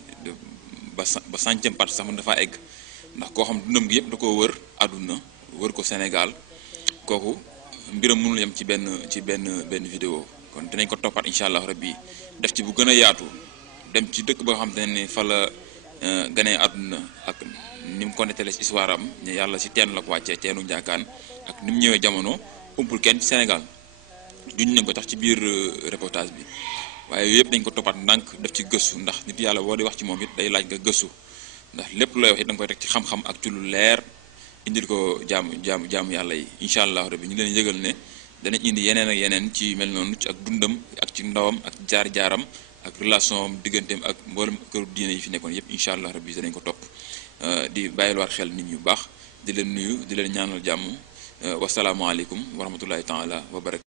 ba 100e partie sax mën dafaa egg ndax koo xam dundam gi yëpp da koo wër àdduna wër ko Sénégal kooku mbiram mënul yem ci benn vidéo kon dinañ ko toppaat incha allah rabbi def ci bu gën a yaatu dem ci dëkk ba nga xam te ne fa la ganee àdduna ak ni mu ko nettalee ci histoire am yàlla ci teen la ko wàccee teenu njaakaan ak ni mu ñëwee jamono umpul kenn ci Sénégal duñ nañ ko tax ci biir reportage bi waaye yooyu yëpp dañ ko toppaat ndànk def ci gëstu ndax nit yàlla boo di wax ci moom it day laaj nga gëstu ndax lépp looy wax it da nga koy teg ci xam-xam ak ci lu leer indil ko jaamu yàlla yi incha allah rabbi ñu leen yëgal ne danañ indi yeneen ak yeneen ci mel noonu ci ak dundam ak ci ndawam ak jaar-jaaram ak relation am digganteem ak mboolem këru diine yi fi nekkoon yëpp incha allah rabbi danañ ko topp di bàyyiluwaat xel nit ñu baax di leen nuyu di leen ñaanal jàmm wasalaamualeykum wa rahmatullahi taala wa barakatu